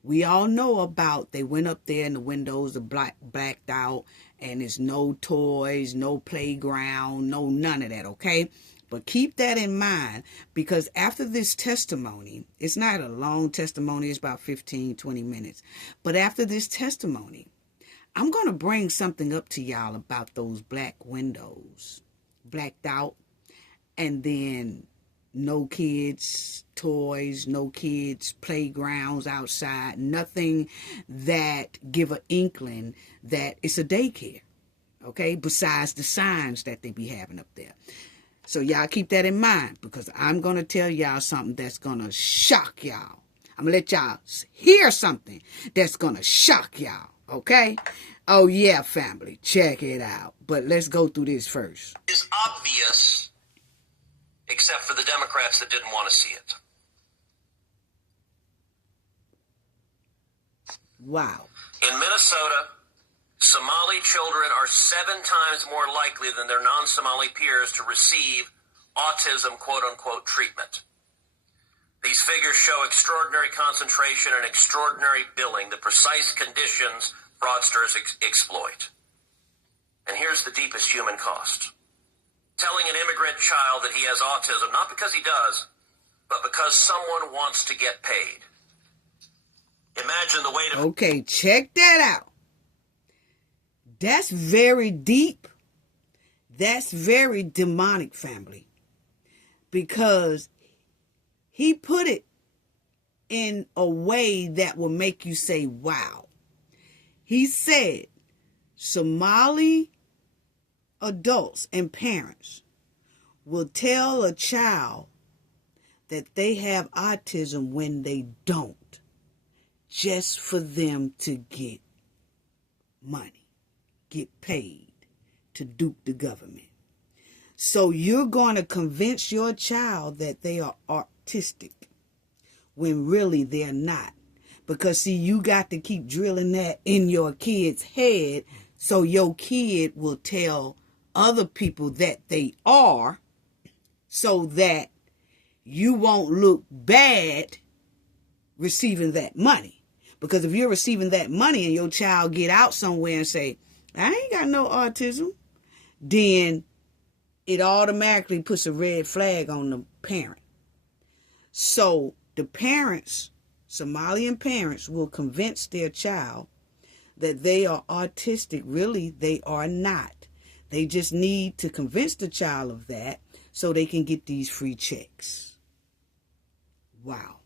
We all know about they went up there and the windows are blacked out and there's no toys, no playground, no none of that, okay? But keep that in mind, because after this testimony, it's not a long testimony, it's about 15, 20 minutes. But after this testimony, I'm going to bring something up to y'all about those black windows, blacked out, and then no kids, toys, no kids, playgrounds outside, nothing that give an inkling that it's a daycare, okay, besides the signs that they be having up there. So y'all keep that in mind, because I'm going to tell y'all something that's going to shock y'all. I'm going to let y'all hear something that's going to shock y'all, okay? Oh, yeah, family, check it out. But let's go through this first. It's obvious, except for the Democrats that didn't want to see it. Wow. In Minnesota, Somali children are 7 times more likely than their non-Somali peers to receive autism, quote-unquote, treatment. These figures show extraordinary concentration and extraordinary billing, the precise conditions fraudsters exploit. And here's the deepest human cost. Telling an immigrant child that he has autism, not because he does, but because someone wants to get paid. Imagine the weight of... Okay, check that out. That's very deep. That's very demonic, family. Because he put it in a way that will make you say, wow. He said, Somali adults and parents will tell a child that they have autism when they don't, just for them to get money, get paid, to dupe the government. So you're going to convince your child that they are autistic when really they're not. Because, see, you got to keep drilling that in your kid's head so your kid will tell other people that they are, so that you won't look bad receiving that money. Because if you're receiving that money and your child get out somewhere and say, I ain't got no autism, then it automatically puts a red flag on the parent. So the parents, Somalian parents, will convince their child that they are autistic. Really, they are not. They just need to convince the child of that so they can get these free checks. Wow.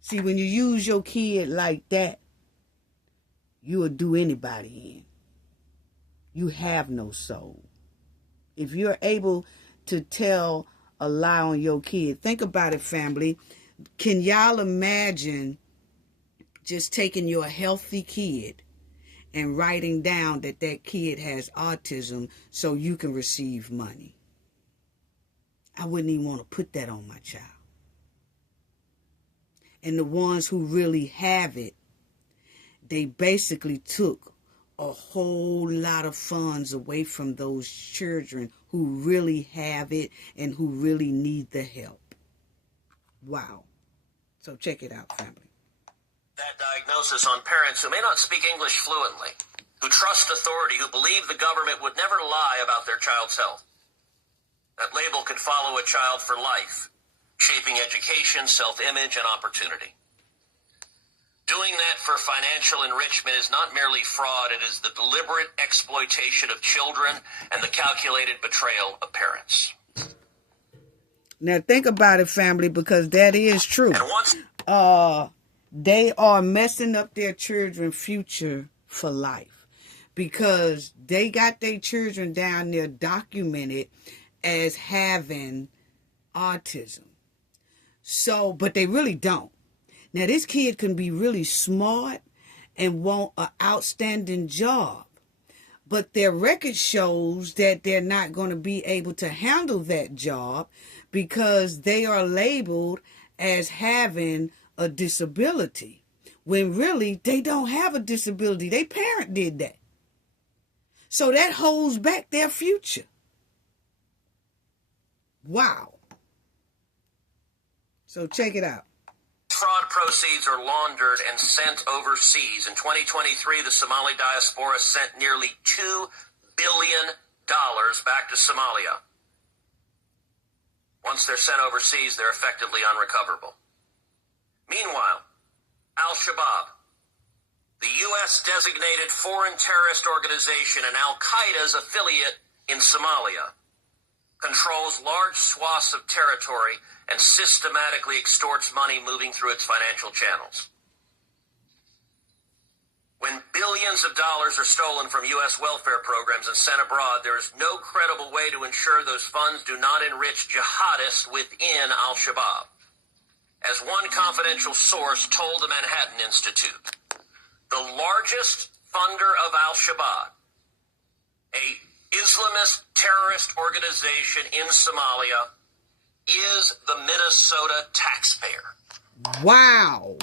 See, when you use your kid like that, you will do anybody in. You have no soul. If you're able to tell a lie on your kid, think about it, family. Can y'all imagine just taking your healthy kid and writing down that that kid has autism so you can receive money? I wouldn't even want to put that on my child. And the ones who really have it, they basically took a whole lot of funds away from those children who really have it and who really need the help. Wow. So check it out, family. That diagnosis on parents who may not speak English fluently, who trust authority, who believe the government would never lie about their child's health. That label could follow a child for life, shaping education, self-image, and opportunity. Doing that for financial enrichment is not merely fraud, it is the deliberate exploitation of children and the calculated betrayal of parents. Now think about it, family, because that is true. And once They are messing up their children's future for life because they got their children down there documented as having autism. So, but they really don't. Now, this kid can be really smart and want an outstanding job, but their record shows that they're not going to be able to handle that job because they are labeled as having a disability, when really they don't have a disability. Their parent did that. So that holds back their future. Wow. So check it out. Fraud proceeds are laundered and sent overseas. In 2023, the Somali diaspora sent nearly $2 billion back to Somalia. Once they're sent overseas, they're effectively unrecoverable. Meanwhile, Al-Shabaab, the U.S.-designated foreign terrorist organization and Al-Qaeda's affiliate in Somalia, controls large swaths of territory and systematically extorts money moving through its financial channels. When billions of dollars are stolen from U.S. welfare programs and sent abroad, there is no credible way to ensure those funds do not enrich jihadists within Al-Shabaab. As one confidential source told the Manhattan Institute, the largest funder of Al-Shabaab, a Islamist terrorist organization in Somalia, is the Minnesota taxpayer. Wow.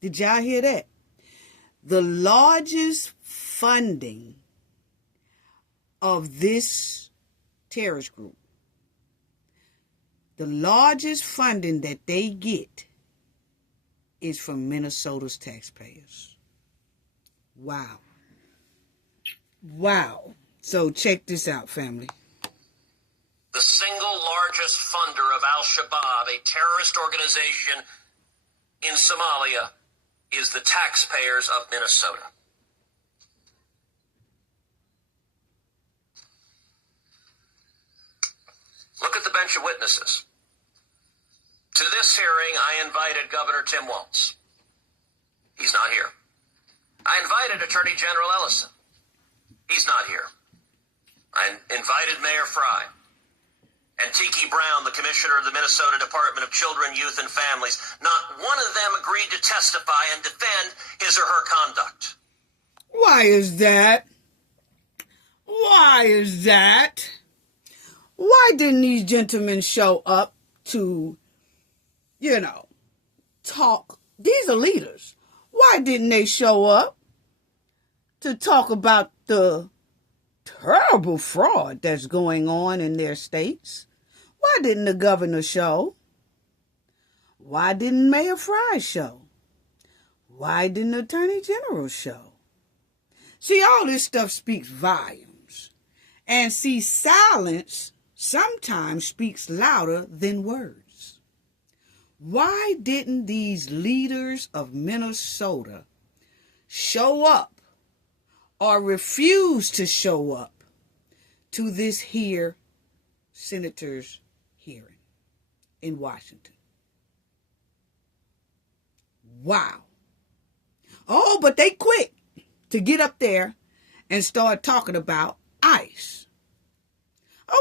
Did y'all hear that? The largest funding of this terrorist group, the largest funding that they get is from Minnesota's taxpayers. Wow. Wow. So check this out, family. The single largest funder of Al-Shabaab, a terrorist organization in Somalia, is the taxpayers of Minnesota. Look at the bench of witnesses. To this hearing, I invited Governor Tim Walz. He's not here. I invited Attorney General Ellison. He's not here. I invited Mayor Fry and Tiki Brown, the commissioner of the Minnesota Department of Children, Youth, and Families. Not one of them agreed to testify and defend his or her conduct. Why is that? Why is that? Why didn't these gentlemen show up to, talk? These are leaders. Why didn't they show up to talk about the terrible fraud that's going on in their states? Why didn't the governor show? Why didn't Mayor Fry show? Why didn't the Attorney General show? See, all this stuff speaks volumes. And see, silence sometimes speaks louder than words. Why didn't these leaders of Minnesota show up or refuse to show up to this here senator's hearing in Washington? Wow. Oh, but they quick to get up there and start talking about ICE.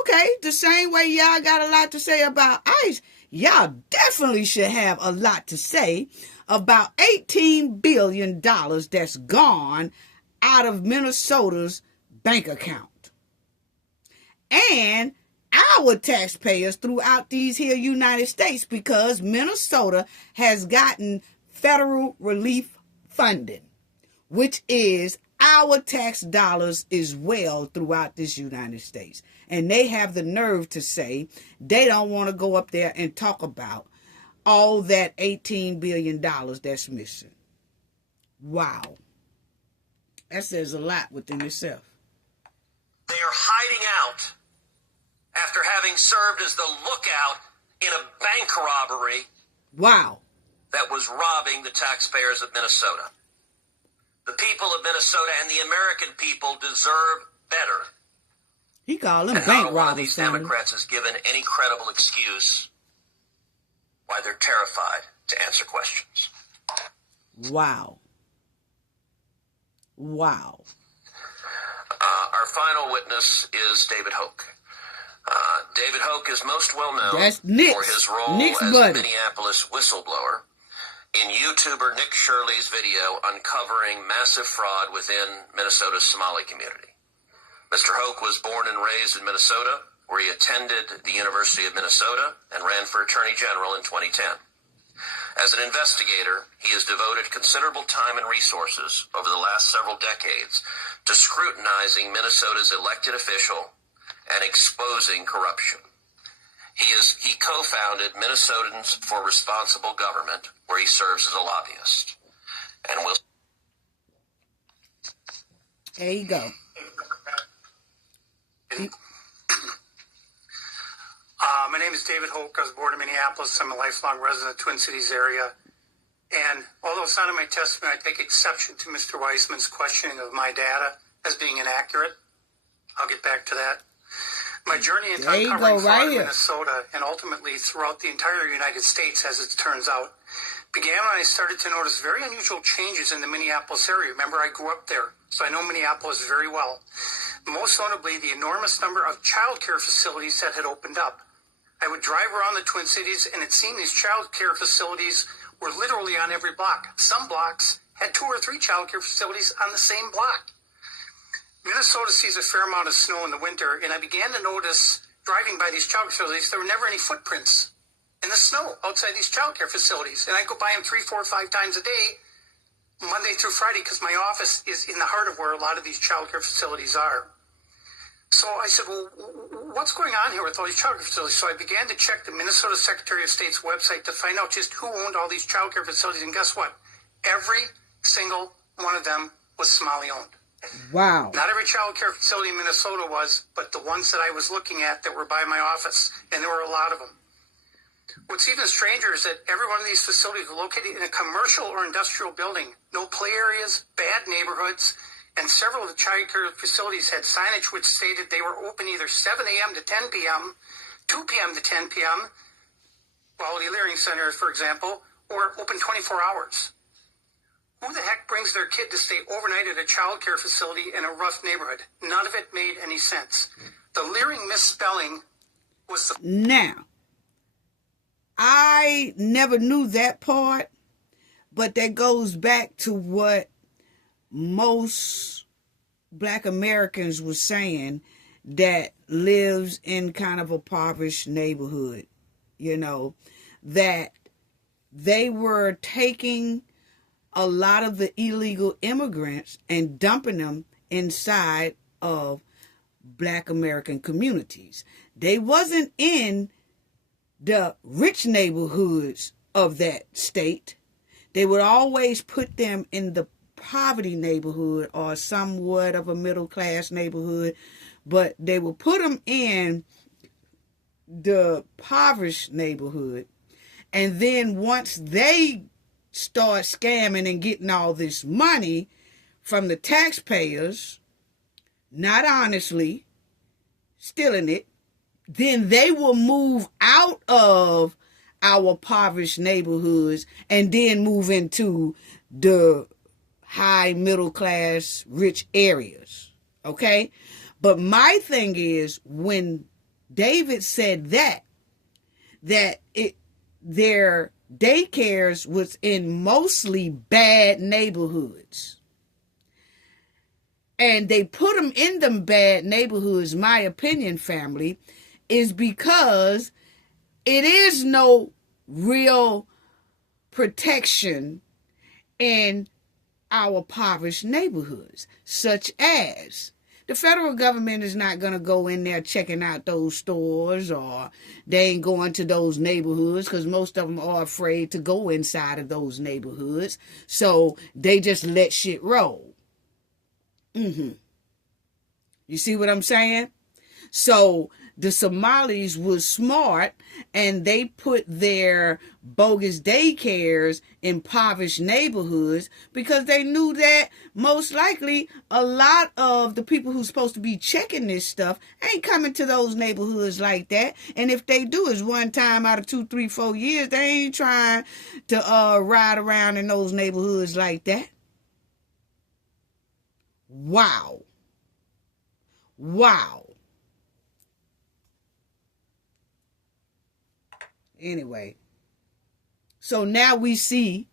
Okay, the same way y'all got a lot to say about ICE, y'all definitely should have a lot to say about $18 billion that's gone out of Minnesota's bank account. And our taxpayers throughout these here United States, because Minnesota has gotten federal relief funding, which is our tax dollars as well throughout this United States. And they have the nerve to say they don't want to go up there and talk about all that $18 billion that's missing. Wow. That says a lot within itself. They are hiding out after having served as the lookout in a bank robbery. Wow. That was robbing the taxpayers of Minnesota. The people of Minnesota and the American people deserve better. He called them and bank not one of robbers. these Democrats has given any credible excuse why they're terrified to answer questions. Wow. Wow. Our final witness is David Hoke. David Hoke is most well known That's Nick's, for his role Nick's as buddy. Minneapolis whistleblower in YouTuber Nick Shirley's video uncovering massive fraud within Minnesota's Somali community. Mr. Hoke was born and raised in Minnesota, where he attended the University of Minnesota and ran for Attorney General in 2010. As an investigator, he has devoted considerable time and resources over the last several decades to scrutinizing Minnesota's elected official and exposing corruption. He co-founded Minnesotans for Responsible Government, where he serves as a lobbyist. And will. There you go. My name is David Hoke. I was born in Minneapolis. I'm a lifelong resident of the Twin Cities area. And although it's not in my testimony, I take exception to Mr. Weissman's questioning of my data as being inaccurate. I'll get back to that. My journey into uncovering fraud in Minnesota and ultimately throughout the entire United States, as it turns out, began when I started to notice very unusual changes in the Minneapolis area. Remember, I grew up there, so I know Minneapolis very well. Most notably, the enormous number of child care facilities that had opened up. I would drive around the Twin Cities, and it seemed these child care facilities were literally on every block. Some blocks had 2 or 3 child care facilities on the same block. Minnesota sees a fair amount of snow in the winter, and I began to notice, driving by these child care facilities, there were never any footprints in the snow outside these child care facilities. And I go by them 3, 4, 5 times a day, Monday through Friday, because my office is in the heart of where a lot of these child care facilities are. So I said, well, what's going on here with all these child care facilities? So I began to check the Minnesota Secretary of State's website to find out just who owned all these child care facilities. And guess what? Every single one of them was Somali owned. Wow. Not every child care facility in Minnesota was, but the ones that I was looking at that were by my office, and there were a lot of them. What's even stranger is that every one of these facilities were located in a commercial or industrial building. No play areas, bad neighborhoods, and several of the child care facilities had signage which stated they were open either 7 a.m. to 10 p.m., 2 p.m. to 10 p.m., Quality Learning Center, for example, or open 24 hours. Who the heck brings their kid to stay overnight at a child care facility in a rough neighborhood? None of it made any sense. The leering misspelling was the... Now, I never knew that part, but that goes back to what most Black Americans were saying that lives in kind of a impoverished neighborhood, you know, that they were taking a lot of the illegal immigrants and dumping them inside of Black American communities. They wasn't in the rich neighborhoods of that state. They would always put them in the poverty neighborhood or somewhat of a middle class neighborhood, but they would put them in the impoverished neighborhood. And then once they start scamming and getting all this money from the taxpayers, not honestly, stealing it, then they will move out of our impoverished neighborhoods and then move into the high middle class rich areas. Okay? But my thing is, when David said that their daycares was in mostly bad neighborhoods, and they put them in them bad neighborhoods, my opinion, family, is because it is no real protection in our impoverished neighborhoods, such as the federal government is not going to go in there checking out those stores, or they ain't going to those neighborhoods because most of them are afraid to go inside of those neighborhoods. So they just let shit roll. You see what I'm saying? So the Somalis was smart, and they put their bogus daycares in impoverished neighborhoods because they knew that most likely a lot of the people who's supposed to be checking this stuff ain't coming to those neighborhoods like that. And if they do, it's one time out of 2, 3, 4 years. They ain't trying to ride around in those neighborhoods like that. Wow. Wow. Anyway, so now we see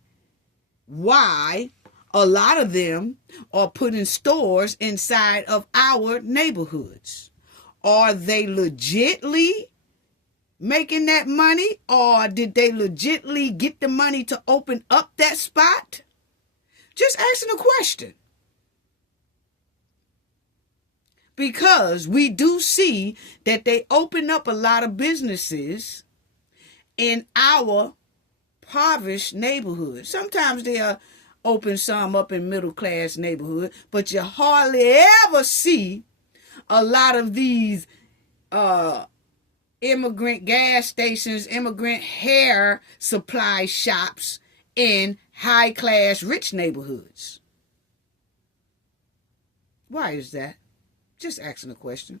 why a lot of them are putting stores inside of our neighborhoods. Are they legitly making that money, or did they legitly get the money to open up that spot? Just asking a question. Because we do see that they open up a lot of businesses in our impoverished neighborhoods. Sometimes they'll open some up in middle class neighborhood, but you hardly ever see a lot of these immigrant gas stations, immigrant hair supply shops in high class rich neighborhoods. Why is that? Just asking a question.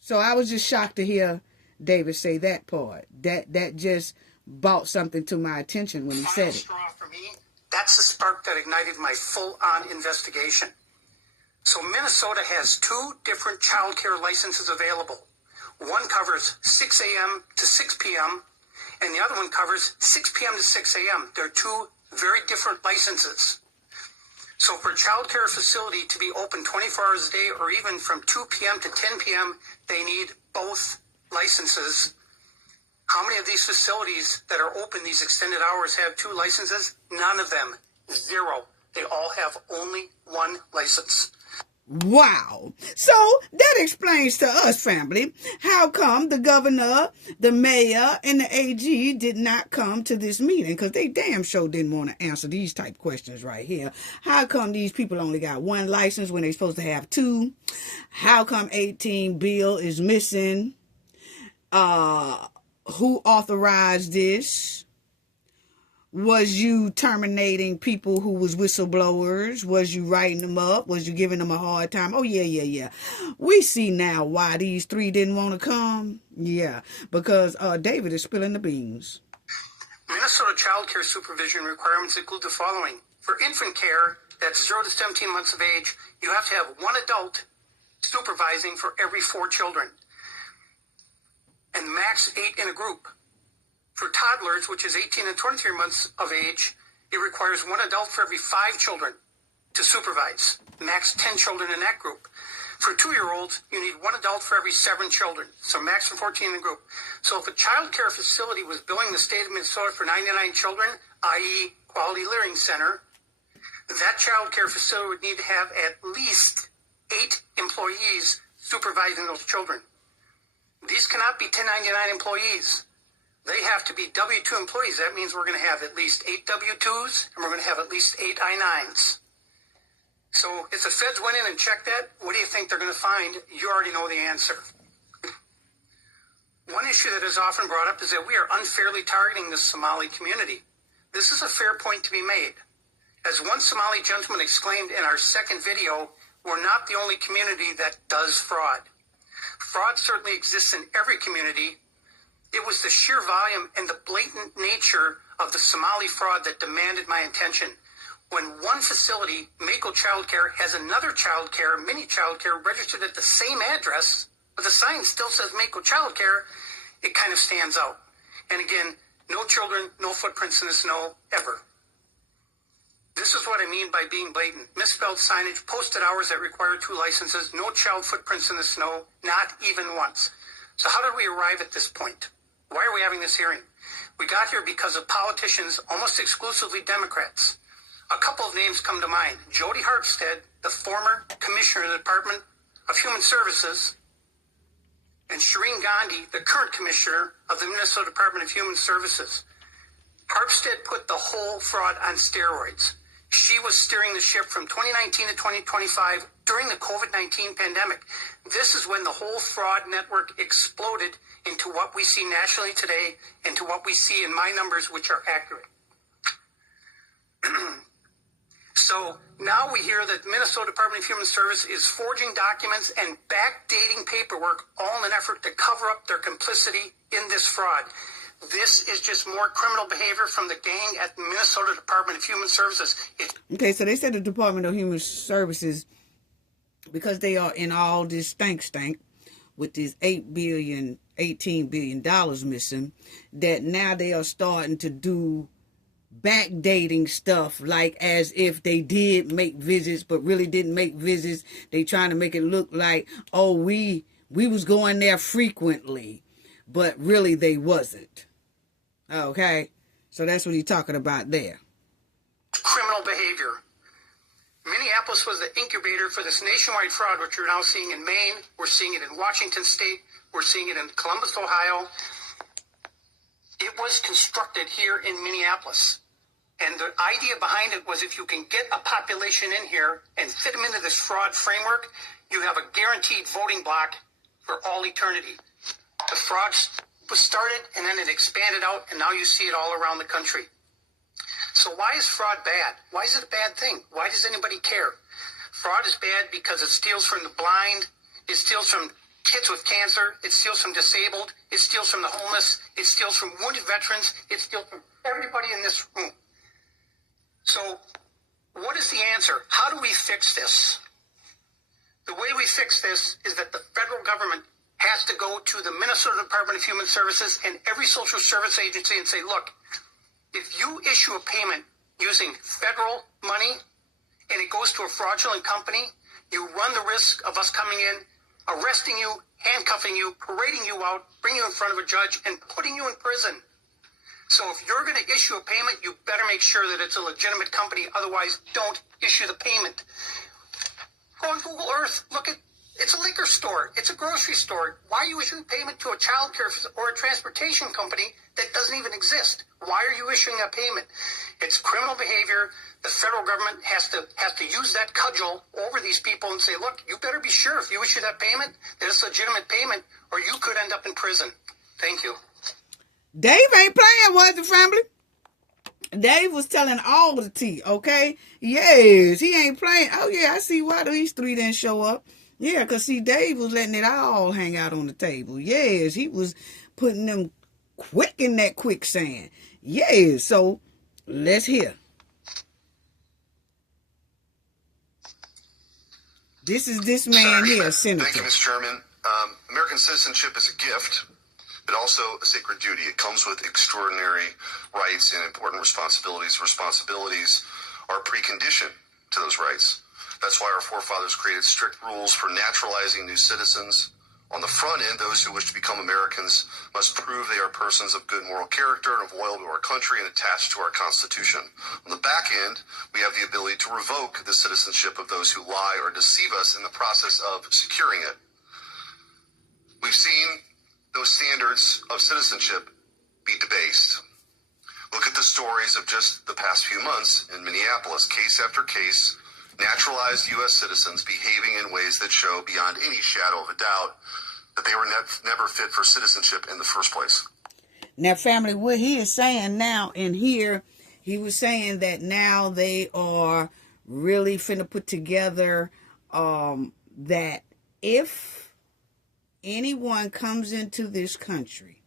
So I was just shocked to hear David say that part. That just brought something to my attention when he said it. Straw for me, that's the spark that ignited my full-on investigation. So Minnesota has 2 different child care licenses available. One covers 6 a.m. to 6 p.m., and the other one covers 6 p.m. to 6 a.m. They're 2 very different licenses. So for a child care facility to be open 24 hours a day, or even from 2 p.m. to 10 p.m., they need both licenses. How many of these facilities that are open these extended hours have 2 licenses? None of them. 0. They all have only 1 license. Wow. So that explains to us, family, how come the governor, the mayor, and the AG did not come to this meeting, because they damn sure didn't want to answer these type questions right here. How come these people only got 1 license when they're supposed to have 2? How come 18 bill is missing? Who authorized this? Was you terminating people who was whistleblowers? Was you writing them up? Was you giving them a hard time? Oh, yeah. We see now why these 3 didn't want to come. Yeah, because David is spilling the beans. Minnesota child care supervision requirements include the following. For infant care, that's 0 to 17 months of age, you have to have 1 adult supervising for every 4 children, and max 8 in a group. For toddlers, which is 18 and 23 months of age, it requires 1 adult for every 5 children to supervise, max 10 children in that group. For 2-year-olds, you need 1 adult for every 7 children, so max of 14 in a group. So if a child care facility was billing the state of Minnesota for 99 children, i.e. Quality Living Center, that child care facility would need to have at least 8 employees supervising those children. These cannot be 1099 employees. They have to be W-2 employees. That means we're going to have at least 8 W-2s, and we're going to have at least 8 I-9s. So if the feds went in and checked that, what do you think they're going to find? You already know the answer. One issue that is often brought up is that we are unfairly targeting the Somali community. This is a fair point to be made. As one Somali gentleman exclaimed in our second video, we're not the only community that does fraud. Fraud certainly exists in every community. It was the sheer volume and the blatant nature of the Somali fraud that demanded my attention. When one facility, Mako Childcare, has another childcare, mini childcare, registered at the same address, but the sign still says Mako Childcare, it kind of stands out. And again, no children, no footprints in the snow, ever. This is what I mean by being blatant. Misspelled signage, posted hours that require 2 licenses, no child footprints in the snow, not even once. So how did we arrive at this point? Why are we having this hearing? We got here because of politicians, almost exclusively Democrats. A couple of names come to mind. Jody Harpstead, the former commissioner of the Department of Human Services, and Shireen Gandhi, the current commissioner of the Minnesota Department of Human Services. Harpstead put the whole fraud on steroids. She was steering the ship from 2019 to 2025 during the COVID-19 pandemic. This is when the whole fraud network exploded into what we see nationally today and to what we see in my numbers, which are accurate. So now we hear that the Minnesota Department of Human Services is forging documents and backdating paperwork, all in an effort to cover up their complicity in this fraud. This is just more criminal behavior from the gang at the Minnesota Department of Human Services. Okay, so they said the Department of Human Services, because they are in all this stank with this $18 billion missing, that now they are starting to do backdating stuff, like as if they did make visits but really didn't make visits. They trying to make it look like, oh, we was going there frequently, but really they wasn't. Okay, so that's what he's talking about there. Criminal behavior. Minneapolis was the incubator for this nationwide fraud, which you're now seeing in Maine. We're seeing it in Washington State. We're seeing it in Columbus, Ohio. It was constructed here in Minneapolis. And the idea behind it was, if you can get a population in here and fit them into this fraud framework, you have a guaranteed voting block for all eternity. The fraud was started, and then it expanded out, and now you see it all around the country. So why is fraud bad? Why is it a bad thing? Why does anybody care? Fraud is bad because it steals from the blind. It steals from kids with cancer. It steals from disabled. It steals from the homeless. It steals from wounded veterans. It steals from everybody in this room. So what is the answer? How do we fix this? The way we fix this is that the federal government has to go to the Minnesota Department of Human Services and every social service agency and say, look, if you issue a payment using federal money and it goes to a fraudulent company, you run the risk of us coming in, arresting you, handcuffing you, parading you out, bringing you in front of a judge, and putting you in prison. So if you're going to issue a payment, you better make sure that it's a legitimate company. Otherwise, don't issue the payment. Go on Google Earth. Look at, it's a liquor store. It's a grocery store. Why are you issuing payment to a child care or a transportation company that doesn't even exist? Why are you issuing a payment? It's criminal behavior. The federal government has to use that cudgel over these people and say, look, you better be sure if you issue that payment that it's a legitimate payment, or you could end up in prison. Thank you. Dave ain't playing, was it, family? Dave was telling all the tea, okay? Yes, he ain't playing. Oh, yeah, I see why these three didn't show up. Yeah, because, see, Dave was letting it all hang out on the table. Yes, he was putting them quick in that quicksand. Yes, so let's hear. This is this man here, Senator. Thank you, Mr. Chairman. American citizenship is a gift, but also a sacred duty. It comes with extraordinary rights and important responsibilities. Responsibilities are a precondition to those rights. That's why our forefathers created strict rules for naturalizing new citizens. On the front end, those who wish to become Americans must prove they are persons of good moral character and of loyal to our country and attached to our Constitution. On the back end, we have the ability to revoke the citizenship of those who lie or deceive us in the process of securing it. We've seen those standards of citizenship be debased. Look at the stories of just the past few months in Minneapolis, case after case, naturalized U.S. citizens behaving in ways that show beyond any shadow of a doubt that they were never fit for citizenship in the first place. Now, family, what he is saying now in here, he was saying that now they are really finna put together that if anyone comes into this country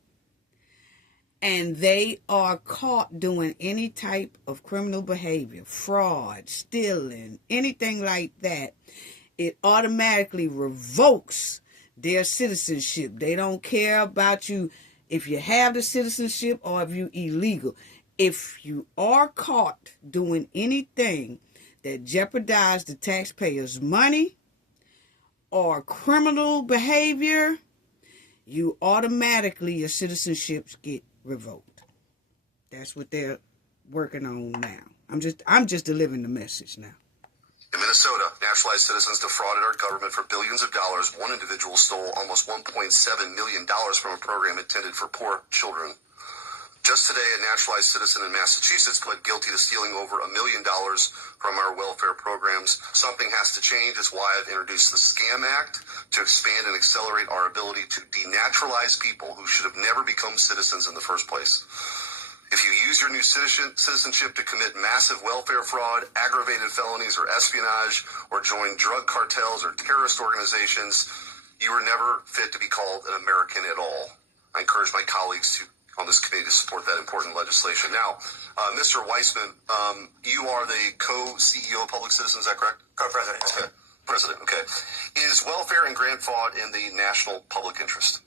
and they are caught doing any type of criminal behavior, fraud, stealing, anything like that, it automatically revokes their citizenship. They don't care about you if you have the citizenship or if you're illegal. If you are caught doing anything that jeopardizes the taxpayers' money or criminal behavior, you automatically, your citizenships get revoked. That's what they're working on now. I'm just delivering the message now. In Minnesota, naturalized citizens defrauded our government for billions of dollars. One individual stole almost $1.7 million from a program intended for poor children. Just today, a naturalized citizen in Massachusetts pled guilty to stealing over $1 million from our welfare programs. Something has to change. Is why I've introduced the Scam Act to expand and accelerate our ability to denaturalize people who should have never become citizens in the first place. If you use your new citizenship to commit massive welfare fraud, aggravated felonies or espionage, or join drug cartels or terrorist organizations, you were never fit to be called an American at all. I encourage my colleagues to on this committee to support that important legislation. Now, Mr. Weissman, you are the co-CEO of Public Citizen, is that correct? Co-president. Okay. President, okay. Is welfare and grant fraud in the national public interest?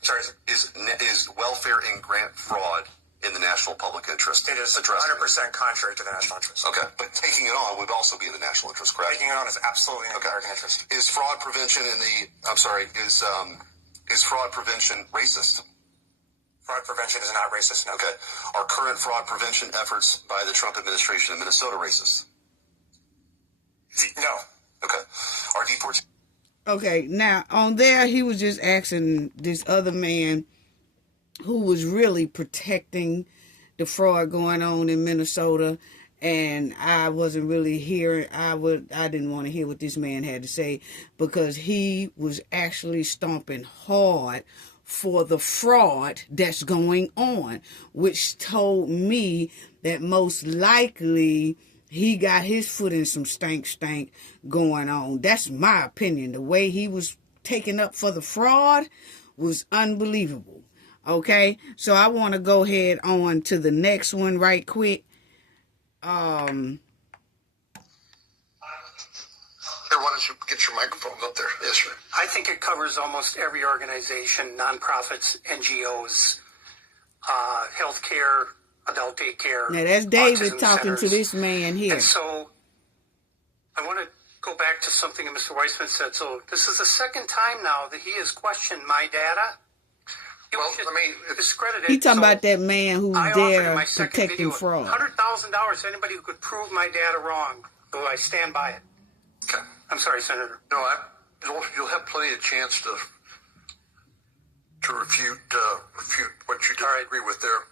Sorry, Is welfare and grant fraud in the national public interest? it is 100% Addressed. contrary to the national interest. Okay, but taking it on would also be in the national interest, correct? Taking it on is absolutely in the American interest. Is fraud prevention is fraud prevention racist? Fraud prevention is not racist, no. Okay. Are current fraud prevention efforts by the Trump administration in Minnesota racist? No. Okay. Are deportations... Okay, now on there, he was just asking this other man who was really protecting the fraud going on in Minnesota, and I wasn't really hearing. I didn't want to hear what this man had to say, because he was actually stomping hard for the fraud that's going on, which told me that most likely he got his foot in some stank going on. That's my opinion. The way he was taking up for the fraud was unbelievable. Okay, so I want to go ahead on to the next one right quick. Here, why don't you get your microphone up there? Yes, sir. I think it covers almost every organization, nonprofits, NGOs, healthcare, adult daycare. Now that's David autism talking centers. to this man here. And so I want to go back to something that Mr. Weissman said. So this is the second time now that he has questioned my data. Well, I mean, discredited. He talking about that man who's I offered in there my second protecting video fraud. $100,000 to anybody who could prove my data wrong. So I stand by it. okay. I'm sorry, Senator. No, you'll have plenty of chance to refute what you disagree with there.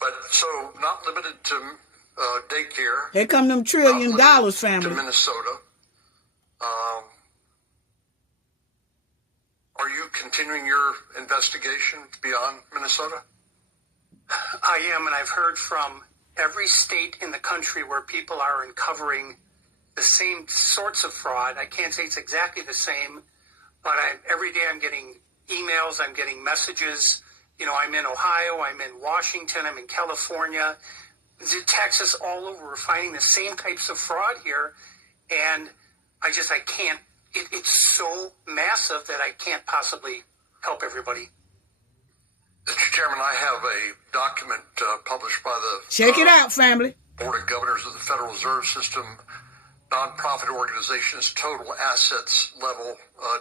But so not limited to daycare. Here come them $1 trillion, to family. Minnesota. Are you continuing your investigation beyond Minnesota? I am, and I've heard from every state in the country where people are uncovering the same sorts of fraud. I can't say it's exactly the same, but every day I'm getting emails, I'm getting messages. You know, I'm in Ohio, I'm in Washington, I'm in California, Texas, all over. We're finding the same types of fraud here, and I can't. It's so massive that I can't possibly help everybody. Mr. Chairman, I have a document published by the Check it out, family. Board of Governors of the Federal Reserve System, nonprofit organizations total assets level,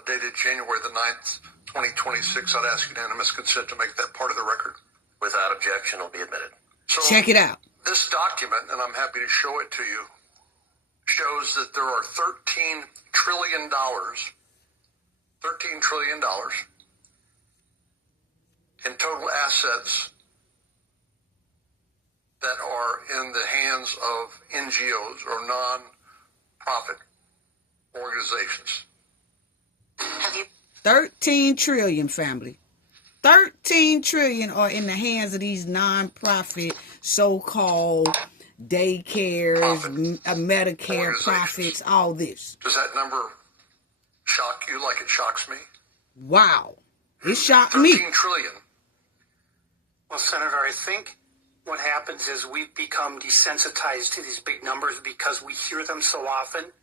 dated January the 9th, 2026. I'd ask unanimous consent to make that part of the record. Without objection, will be admitted. So Check it out. this document, and I'm happy to show it to you, shows that there are $13 trillion in total assets that are in the hands of NGOs or non-profit organizations. 13 trillion, family. 13 trillion are in the hands of these non-profit so-called daycares, Medicare profits, all this. Does that number shock you like it shocks me? Wow. It shocked me. 13 trillion. Well, Senator, I think what happens is we've become desensitized to these big numbers because we hear them so often.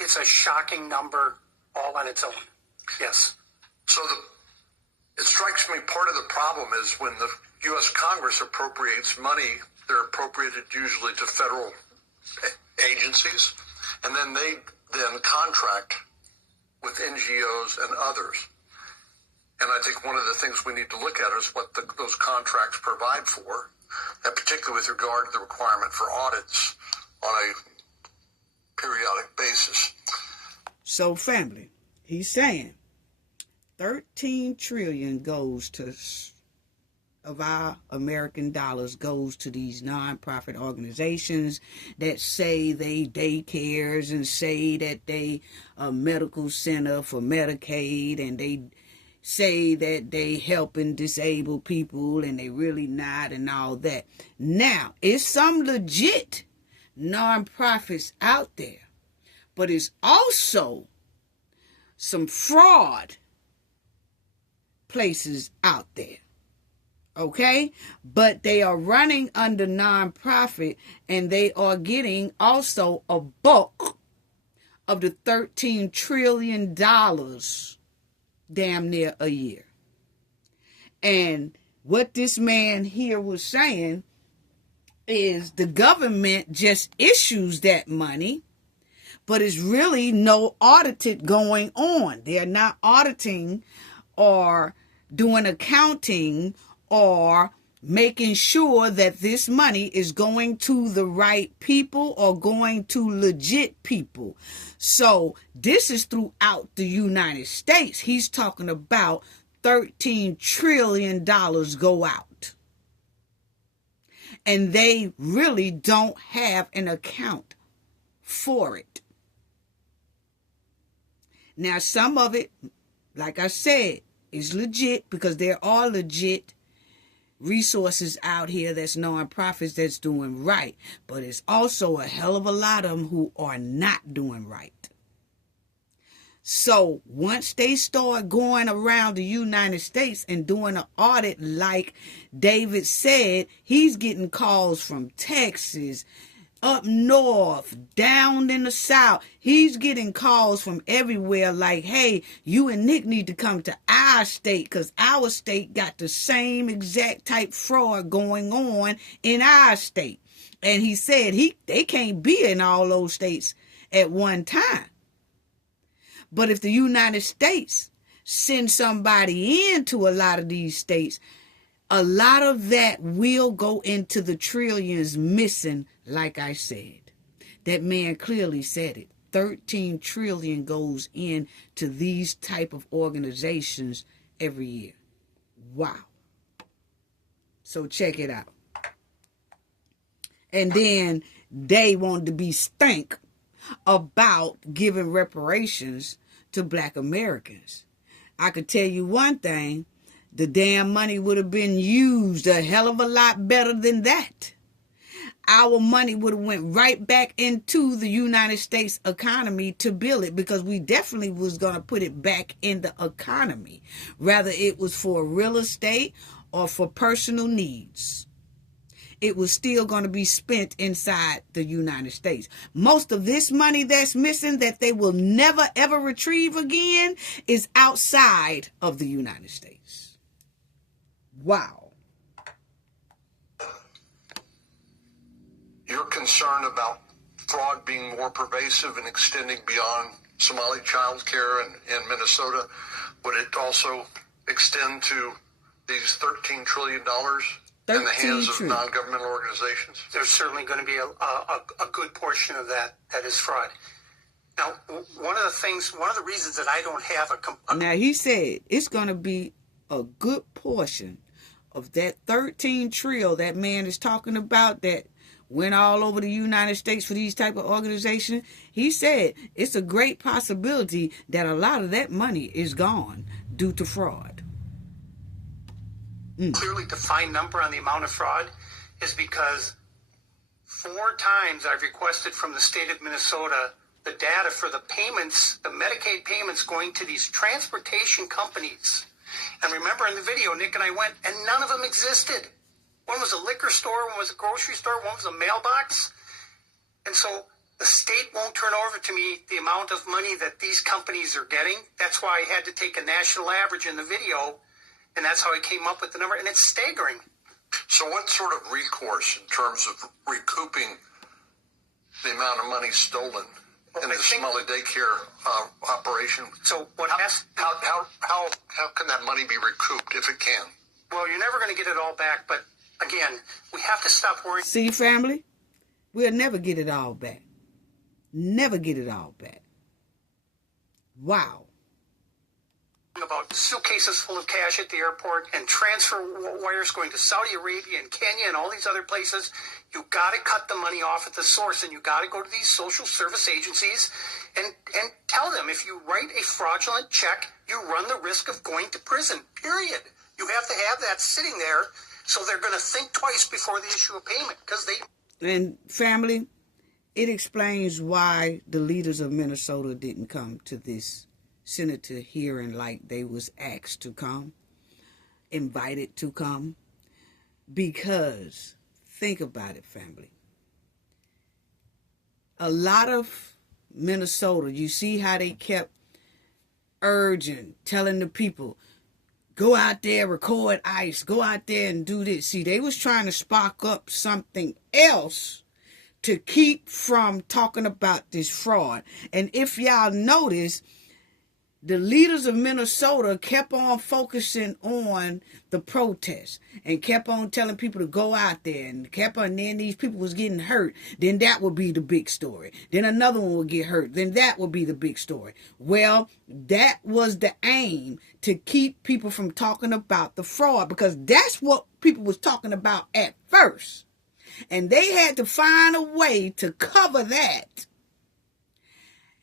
It's a shocking number all on its own. Yes. So it strikes me part of the problem is when the U.S. Congress appropriates money, they're appropriated usually to federal agencies, and then they then contract with NGOs and others. And I think one of the things we need to look at is what those contracts provide for, and particularly with regard to the requirement for audits on a periodic basis. So, family, he's saying 13 trillion goes to, of our American dollars, goes to these non-profit organizations that say they daycares and say that they a medical center for Medicaid, and they say that they helping disabled people, and they really not, and all that. Now, it's some legit non-profits out there, but it's also some fraud places out there. Okay? But they are running under nonprofit, and they are getting also a bulk of the $13 trillion damn near a year. And what this man here was saying is the government just issues that money, but it's really no audited going on. They're not auditing or doing accounting or making sure that this money is going to the right people or going to legit people. So this is throughout the United States. He's talking about $13 trillion go out. And they really don't have an account for it. Now, some of it, like I said, is legit because there are legit resources out here that's nonprofits that's doing right. But it's also a hell of a lot of them who are not doing right. So once they start going around the United States and doing an audit, like David said, he's getting calls from Texas, up north, down in the south. He's getting calls from everywhere like, hey, you and Nick need to come to our state because our state got the same exact type fraud going on in our state. And he said they can't be in all those states at one time. But if the United States sends somebody into a lot of these states, a lot of that will go into the trillions missing, like I said. That man clearly said it. 13 trillion goes into these type of organizations every year. Wow. So check it out. And then they wanted to be stank about giving reparations to Black Americans. I could tell you one thing. The damn money would have been used a hell of a lot better than that. Our money would have went right back into the United States economy to build it because we definitely was going to put it back in the economy. Whether it was for real estate or for personal needs. It was still going to be spent inside the United States. Most of this money that's missing that they will never ever retrieve again is outside of the United States. Wow. You're concerned about fraud being more pervasive and extending beyond Somali child care in Minnesota. Would it also extend to these $13 trillion in the hands of non-governmental organizations? There's certainly going to be a good portion of that is fraud. Now, one of the reasons that I don't have Now, he said it's going to be a good portion of that 13 trillion that man is talking about that went all over the United States for these type of organizations. He said it's a great possibility that a lot of that money is gone due to fraud. Clearly defined number on the amount of fraud is because 4 times I've requested from the state of Minnesota the data for the payments, the Medicaid payments going to these transportation companies. And remember in the video, Nick and I went, and none of them existed. One was a liquor store, one was a grocery store, one was a mailbox. And so the state won't turn over to me the amount of money that these companies are getting. That's why I had to take a national average in the video. And that's how I came up with the number, and it's staggering. So what sort of recourse in terms of recouping the amount of money stolen in the Somali daycare operation? So how can that money be recouped, if it can? Well, you're never going to get it all back, but again, we have to stop worrying. See, family, we'll never get it all back. Never get it all back. Wow. About suitcases full of cash at the airport and transfer wires going to Saudi Arabia and Kenya and all these other places. You got to cut the money off at the source, and you got to go to these social service agencies and tell them if you write a fraudulent check, you run the risk of going to prison, period. You have to have that sitting there, so they're going to think twice before they issue a payment because they... And family, it explains why the leaders of Minnesota didn't come to this senator hearing like they was asked to come, invited to come. Because, think about it, family. A lot of Minnesota, you see how they kept urging, telling the people, go out there, record ICE, go out there and do this. See, they was trying to spark up something else to keep from talking about this fraud. And if y'all notice, the leaders of Minnesota kept on focusing on the protests and kept on telling people to go out there and then these people was getting hurt. Then that would be the big story. Then another one would get hurt. Then that would be the big story. Well, that was the aim, to keep people from talking about the fraud, because that's what people was talking about at first. And they had to find a way to cover that.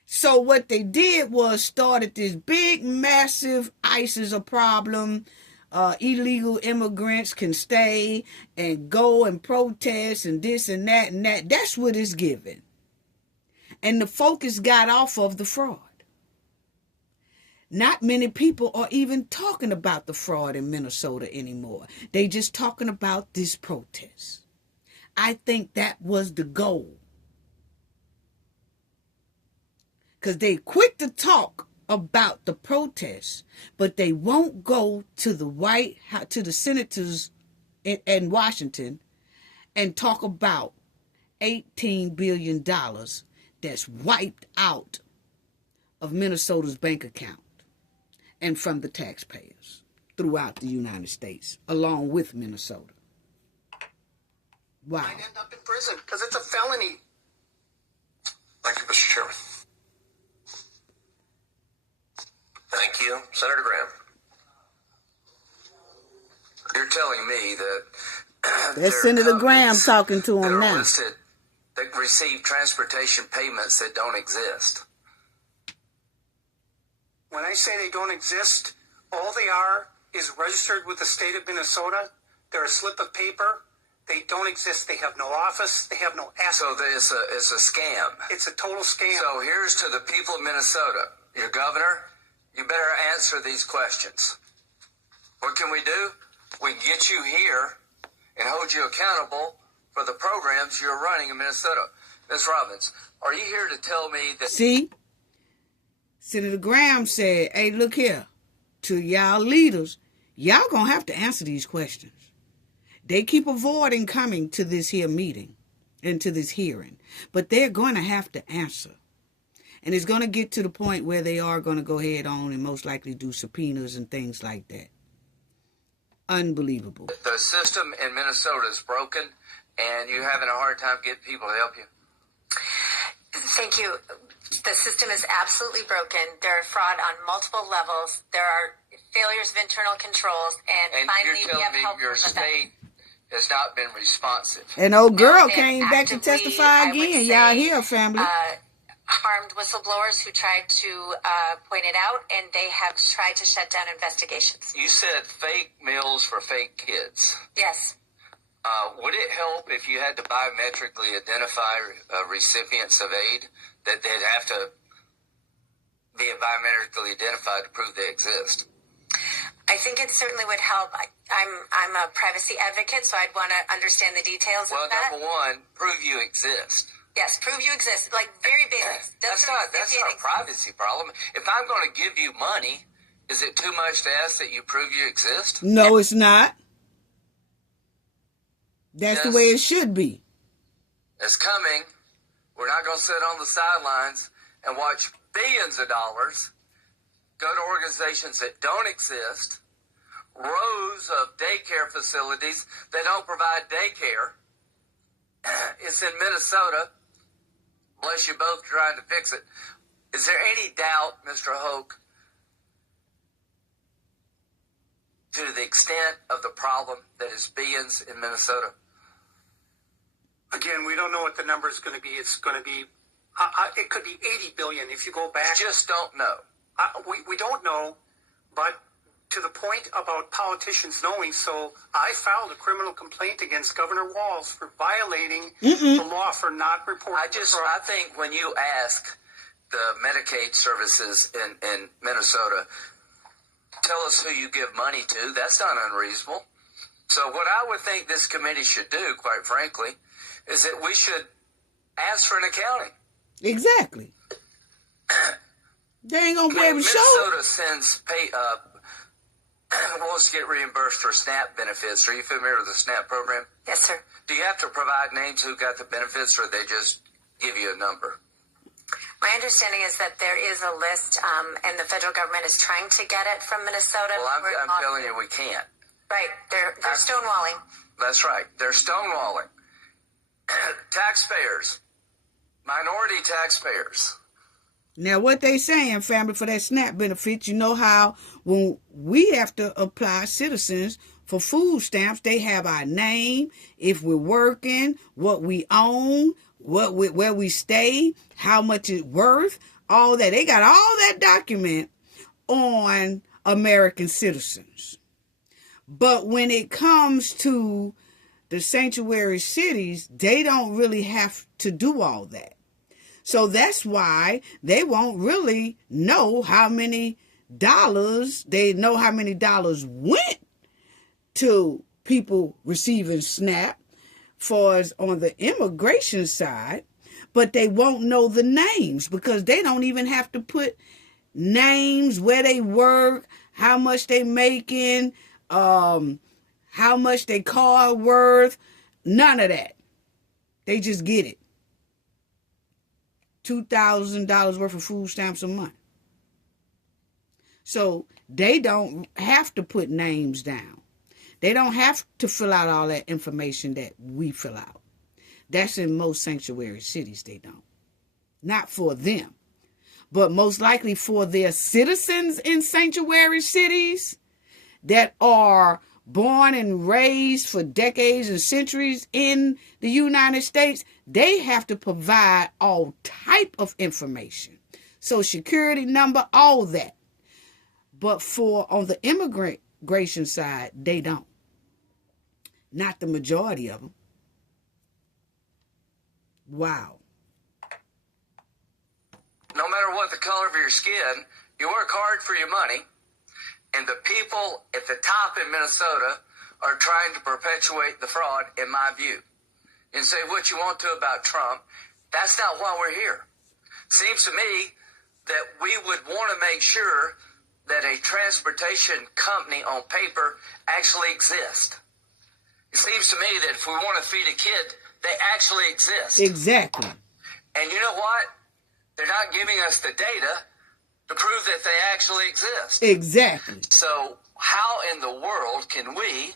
So what they did was started this big, massive ICE is a problem. Illegal immigrants can stay and go and protest and this and that and that. That's what it's given. And the focus got off of the fraud. Not many people are even talking about the fraud in Minnesota anymore. They just talking about this protest. I think that was the goal. Because they quick to talk about the protests, but they won't go to the senators in Washington and talk about $18 billion that's wiped out of Minnesota's bank account and from the taxpayers throughout the United States, along with Minnesota. Wow. Might end up in prison because it's a felony. Thank you, Mr. Chairman. Thank you. Senator Graham. You're telling me that That's Senator Graham talking to him now. Listed that receive transportation payments that don't exist. When I say they don't exist, all they are is registered with the state of Minnesota. They're a slip of paper. They don't exist. They have no office. They have no asset. So it's a scam. It's a total scam. So here's to the people of Minnesota. Your governor, you better answer these questions. What can we do? We can get you here and hold you accountable for the programs you're running in Minnesota. Ms. Robbins, are you here to tell me that... See? Senator Graham said, hey, look here. To y'all leaders, y'all gonna have to answer these questions. They keep avoiding coming to this here meeting and to this hearing. But they're going to have to answer. And it's going to get to the point where they are going to go ahead on and most likely do subpoenas and things like that. Unbelievable. The system in Minnesota is broken and you're having a hard time getting people to help you? Thank you. The system is absolutely broken. There are fraud on multiple levels. There are failures of internal controls. And finally, you're telling we have help me your from the state has not been responsive. And old girl they came back to actively, testify I would again. say, Y'all hear, family. Harmed whistleblowers who tried to point it out, and they have tried to shut down investigations. You said fake meals for fake kids. Yes. Would it help if you had to biometrically identify recipients of aid, that they'd have to be biometrically identified to prove they exist? I think it certainly would help. I'm a privacy advocate, so I'd want to understand the details of that. Well, number one, prove you exist. Yes, prove you exist. Like, very basic. That's not a privacy problem. If I'm going to give you money, is it too much to ask that you prove you exist? No, it's not. That's the way it should be. It's coming. We're not going to sit on the sidelines and watch billions of dollars go to organizations that don't exist, rows of daycare facilities that don't provide daycare. It's in Minnesota. Bless you both trying to fix it. Is there any doubt, Mr. Hoke, to the extent of the problem that is billions in Minnesota? Again, we don't know what the number is going to be. It's going to be, it could be 80 billion if you go back. You just don't know. We don't know, but to the point about politicians knowing, so I filed a criminal complaint against Governor Walz for violating the law for not reporting. I think when you ask the Medicaid services in Minnesota, tell us who you give money to, that's not unreasonable. So what I would think this committee should do, quite frankly, is that we should ask for an accounting. Exactly. They ain't gonna be able to show it. Minnesota sends wants to get reimbursed for SNAP benefits. Are you familiar with the SNAP program? Yes, sir. Do you have to provide names who got the benefits, or they just give you a number? My understanding is that there is a list, and the federal government is trying to get it from Minnesota. Well, I'm telling you, we can't. Right. They're stonewalling. That's right. They're stonewalling. Taxpayers, minority taxpayers. Now, what they saying, family, for that SNAP benefit, you know how when we have to apply citizens for food stamps, they have our name, if we're working, what we own, where we stay, how much it's worth, all that. They got all that document on American citizens. But when it comes to the sanctuary cities, they don't really have to do all that. So that's why they won't really know how many dollars, they know how many dollars went to people receiving SNAP for us on the immigration side, but they won't know the names because they don't even have to put names, where they work, how much they making, how much they car worth, none of that. They just get it. $2,000 worth of food stamps a month. So they don't have to put names down. They don't have to fill out all that information that we fill out. That's in most sanctuary cities, they don't. Not for them. But most likely for their citizens in sanctuary cities that are born and raised for decades and centuries in the United States, they have to provide all type of information. Social Security number, all that. But for on the immigration side, they don't. Not the majority of them. Wow. No matter what the color of your skin, you work hard for your money. And the people at the top in Minnesota are trying to perpetuate the fraud, in my view. And say what you want to about Trump. That's not why we're here. Seems to me that we would want to make sure that a transportation company on paper actually exists. It seems to me that if we want to feed a kid, they actually exist. Exactly. And you know what? They're not giving us the data to prove that they actually exist. Exactly. So how in the world can we,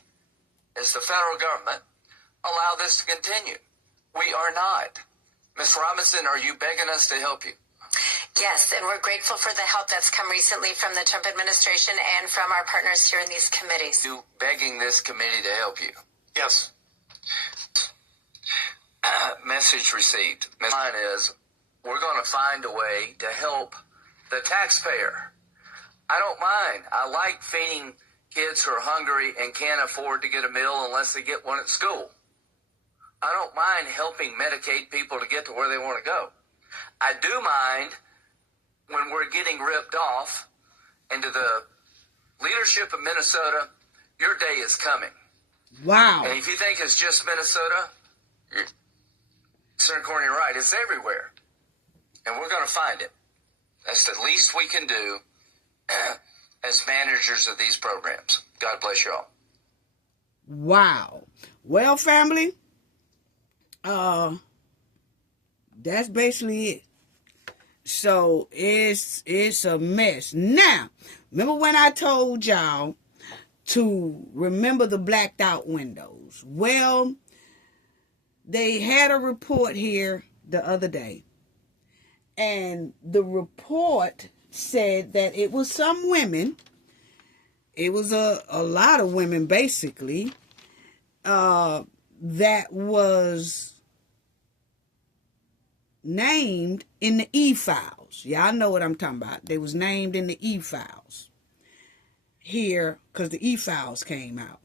as the federal government, allow this to continue? We are not. Ms. Robinson, are you begging us to help you? Yes, and we're grateful for the help that's come recently from the Trump administration and from our partners here in these committees. You begging this committee to help you? Yes. Message received. Mine is, we're going to find a way to help the taxpayer. I don't mind. I like feeding kids who are hungry and can't afford to get a meal unless they get one at school. I don't mind helping Medicaid people to get to where they want to go. I do mind when we're getting ripped off, and to the leadership of Minnesota, your day is coming. Wow. And if you think it's just Minnesota, Senator Cornyn, you're right. It's everywhere. And we're going to find it. That's the least we can do as managers of these programs. God bless you all. Wow. Well, family, that's basically it. So it's a mess. Now, remember when I told y'all to remember the blacked out windows? Well, they had a report here the other day. And the report said that it was some women, it was a lot of women basically, that was named in the e-files. Y'all know what I'm talking about. They was named in the e-files here because the e-files came out.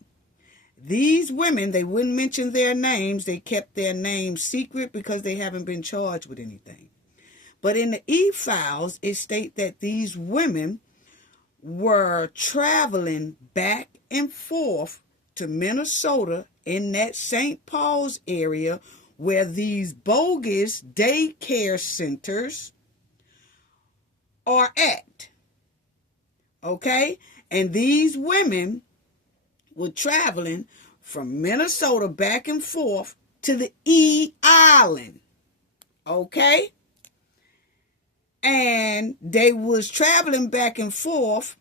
These women, they wouldn't mention their names. They kept their names secret because they haven't been charged with anything. But in the e-files, it states that these women were traveling back and forth to Minnesota in that St. Paul's area where these bogus daycare centers are at. Okay? And these women were traveling from Minnesota back and forth to the E Island. Okay? And they was traveling back and forth,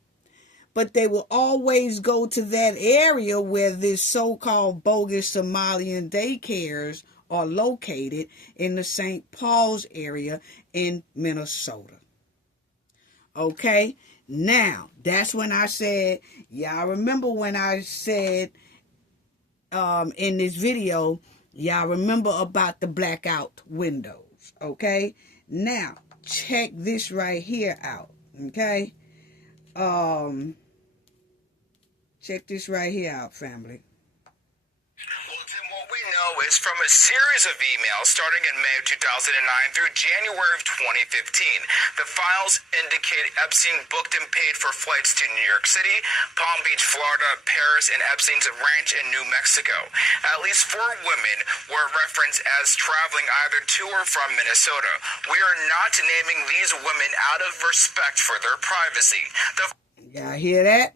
but they will always go to that area where this so-called bogus Somalian daycares are located in the St. Paul's area in Minnesota. Okay? Now, that's when I said, y'all remember when I said in this video, y'all remember about the blackout windows. Okay? Now, check this right here out. Okay? Check this right here out, family. Well, Tim, what we know is from a series of emails starting in May of 2009 through January of 2015, the files indicate Epstein booked and paid for flights to New York City, Palm Beach, Florida, Paris, and Epstein's ranch in New Mexico. At least 4 women were referenced as traveling either to or from Minnesota. We are not naming these women out of respect for their privacy. Y'all hear that?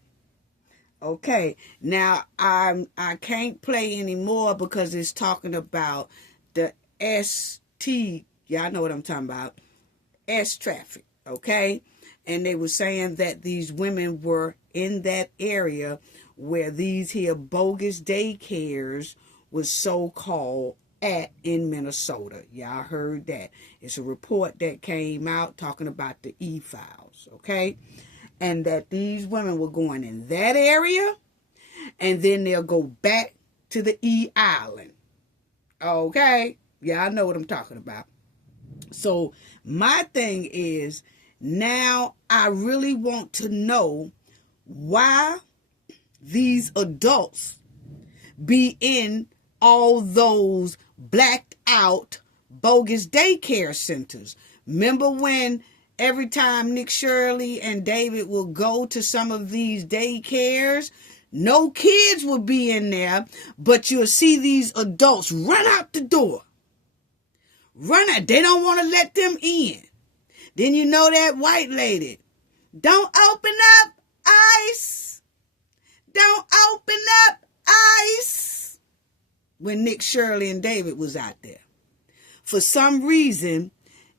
Okay, now I can't play anymore because it's talking about the ST, y'all know what I'm talking about, S traffic, okay? And they were saying that these women were in that area where these here bogus daycares was so-called at in Minnesota. Y'all heard that. It's a report that came out talking about the e-files, okay? And that these women were going in that area, and then they'll go back to the E Island. Okay? Yeah, I know what I'm talking about. So my thing is, now I really want to know why these adults be in all those blacked out bogus daycare centers. Remember when every time Nick Shirley and David will go to some of these daycares, no kids will be in there, but you'll see these adults run out the door. Run out. They don't want to let them in. Then you know that white lady. Don't open up, ICE. Don't open up, ICE. When Nick Shirley and David was out there. For some reason,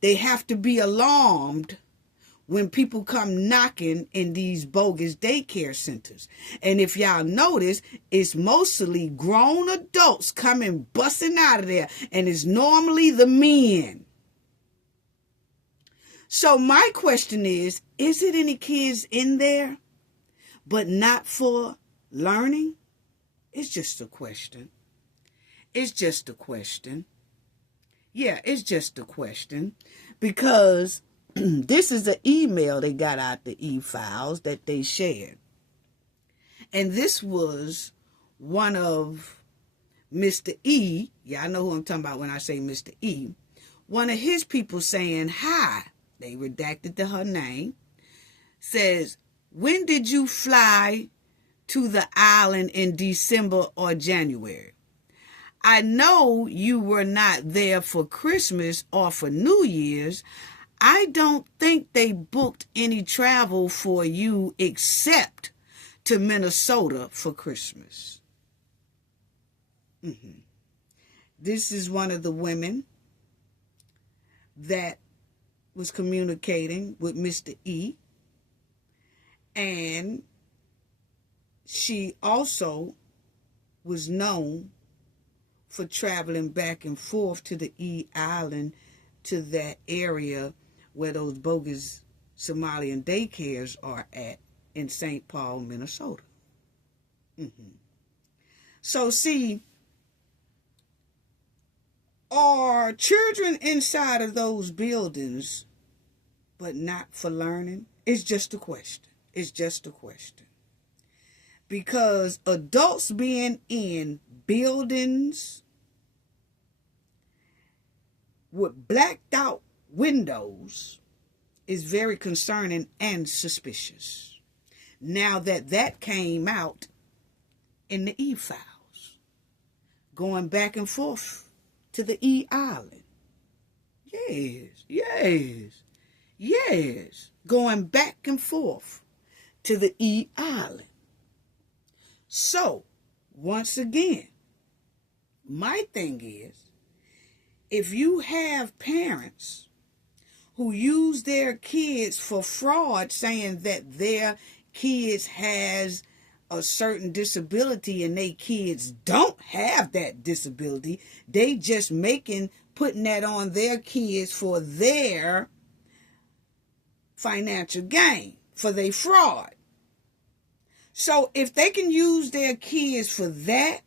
they have to be alarmed when people come knocking in these bogus daycare centers. And if y'all notice, it's mostly grown adults coming busting out of there. And it's normally the men. So my question is it any kids in there, but not for learning? It's just a question. It's just a question. Yeah, it's just a question. Because this is an email they got out the e-files that they shared. And this was one of Mr. E. Yeah, I know who I'm talking about when I say Mr. E. One of his people saying hi. They redacted her name. Says, when did you fly to the island in December or January? I know you were not there for Christmas or for New Year's. I don't think they booked any travel for you except to Minnesota for Christmas. This is one of the women that was communicating with Mr. E. And she also was known for traveling back and forth to the E Island, to that area where those bogus Somalian daycares are at in St. Paul, Minnesota. So see, are children inside of those buildings but not for learning? It's just a question. It's just a question. Because adults being in buildings with blacked out windows is very concerning and suspicious. Now that came out in the e-files, going back and forth to the e-island. Yes, going back and forth to the e-island. So, once again, my thing is, if you have parents who use their kids for fraud, saying that their kids has a certain disability and they kids don't have that disability, they just putting that on their kids for their financial gain, for their fraud. So if they can use their kids for that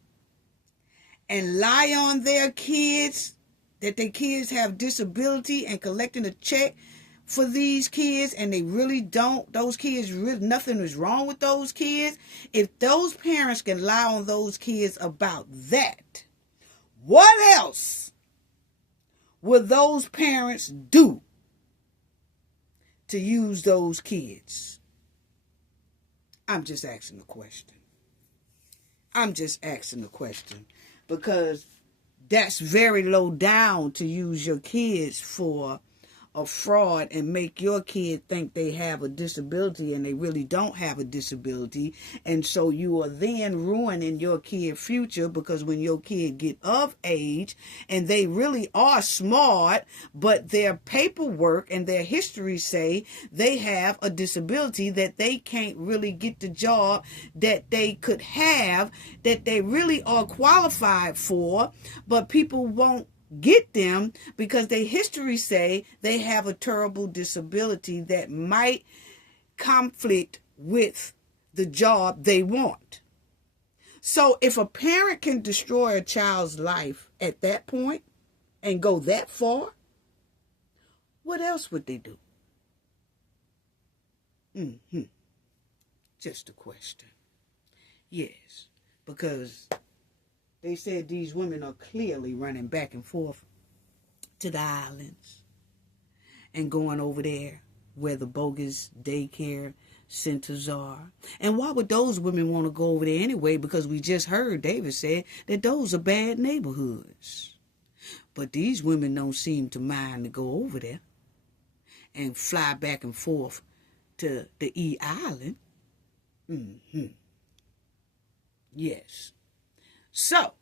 and lie on their kids that their kids have disability and collecting a check for these kids, and they really don't, those kids, really, nothing is wrong with those kids. If those parents can lie on those kids about that, what else will those parents do to use those kids? I'm just asking the question. Because that's very low down to use your kids for a fraud and make your kid think they have a disability and they really don't have a disability. And so you are then ruining your kid's future, because when your kid get of age and they really are smart, but their paperwork and their history say they have a disability, that they can't really get the job that they could have, that they really are qualified for, but people won't get them because their history say they have a terrible disability that might conflict with the job they want. So if a parent can destroy a child's life at that point and go that far, what else would they do? Just a question. Yes, because they said these women are clearly running back and forth to the islands and going over there where the bogus daycare centers are. And why would those women want to go over there anyway? Because we just heard David said that those are bad neighborhoods. But these women don't seem to mind to go over there and fly back and forth to the E-Island. Yes. So,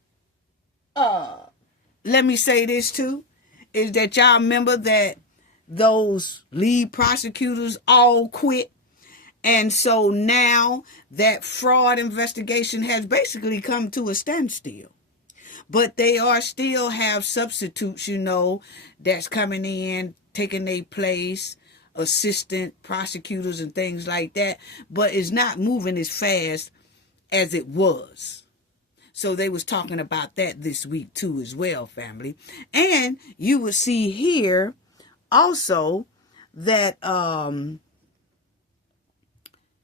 let me say this too, is that y'all remember that those lead prosecutors all quit. And so now that fraud investigation has basically come to a standstill. But they are still have substitutes, that's coming in, taking their place, assistant prosecutors and things like that. But it's not moving as fast as it was. So they was talking about that this week too as well, family. And you will see here also that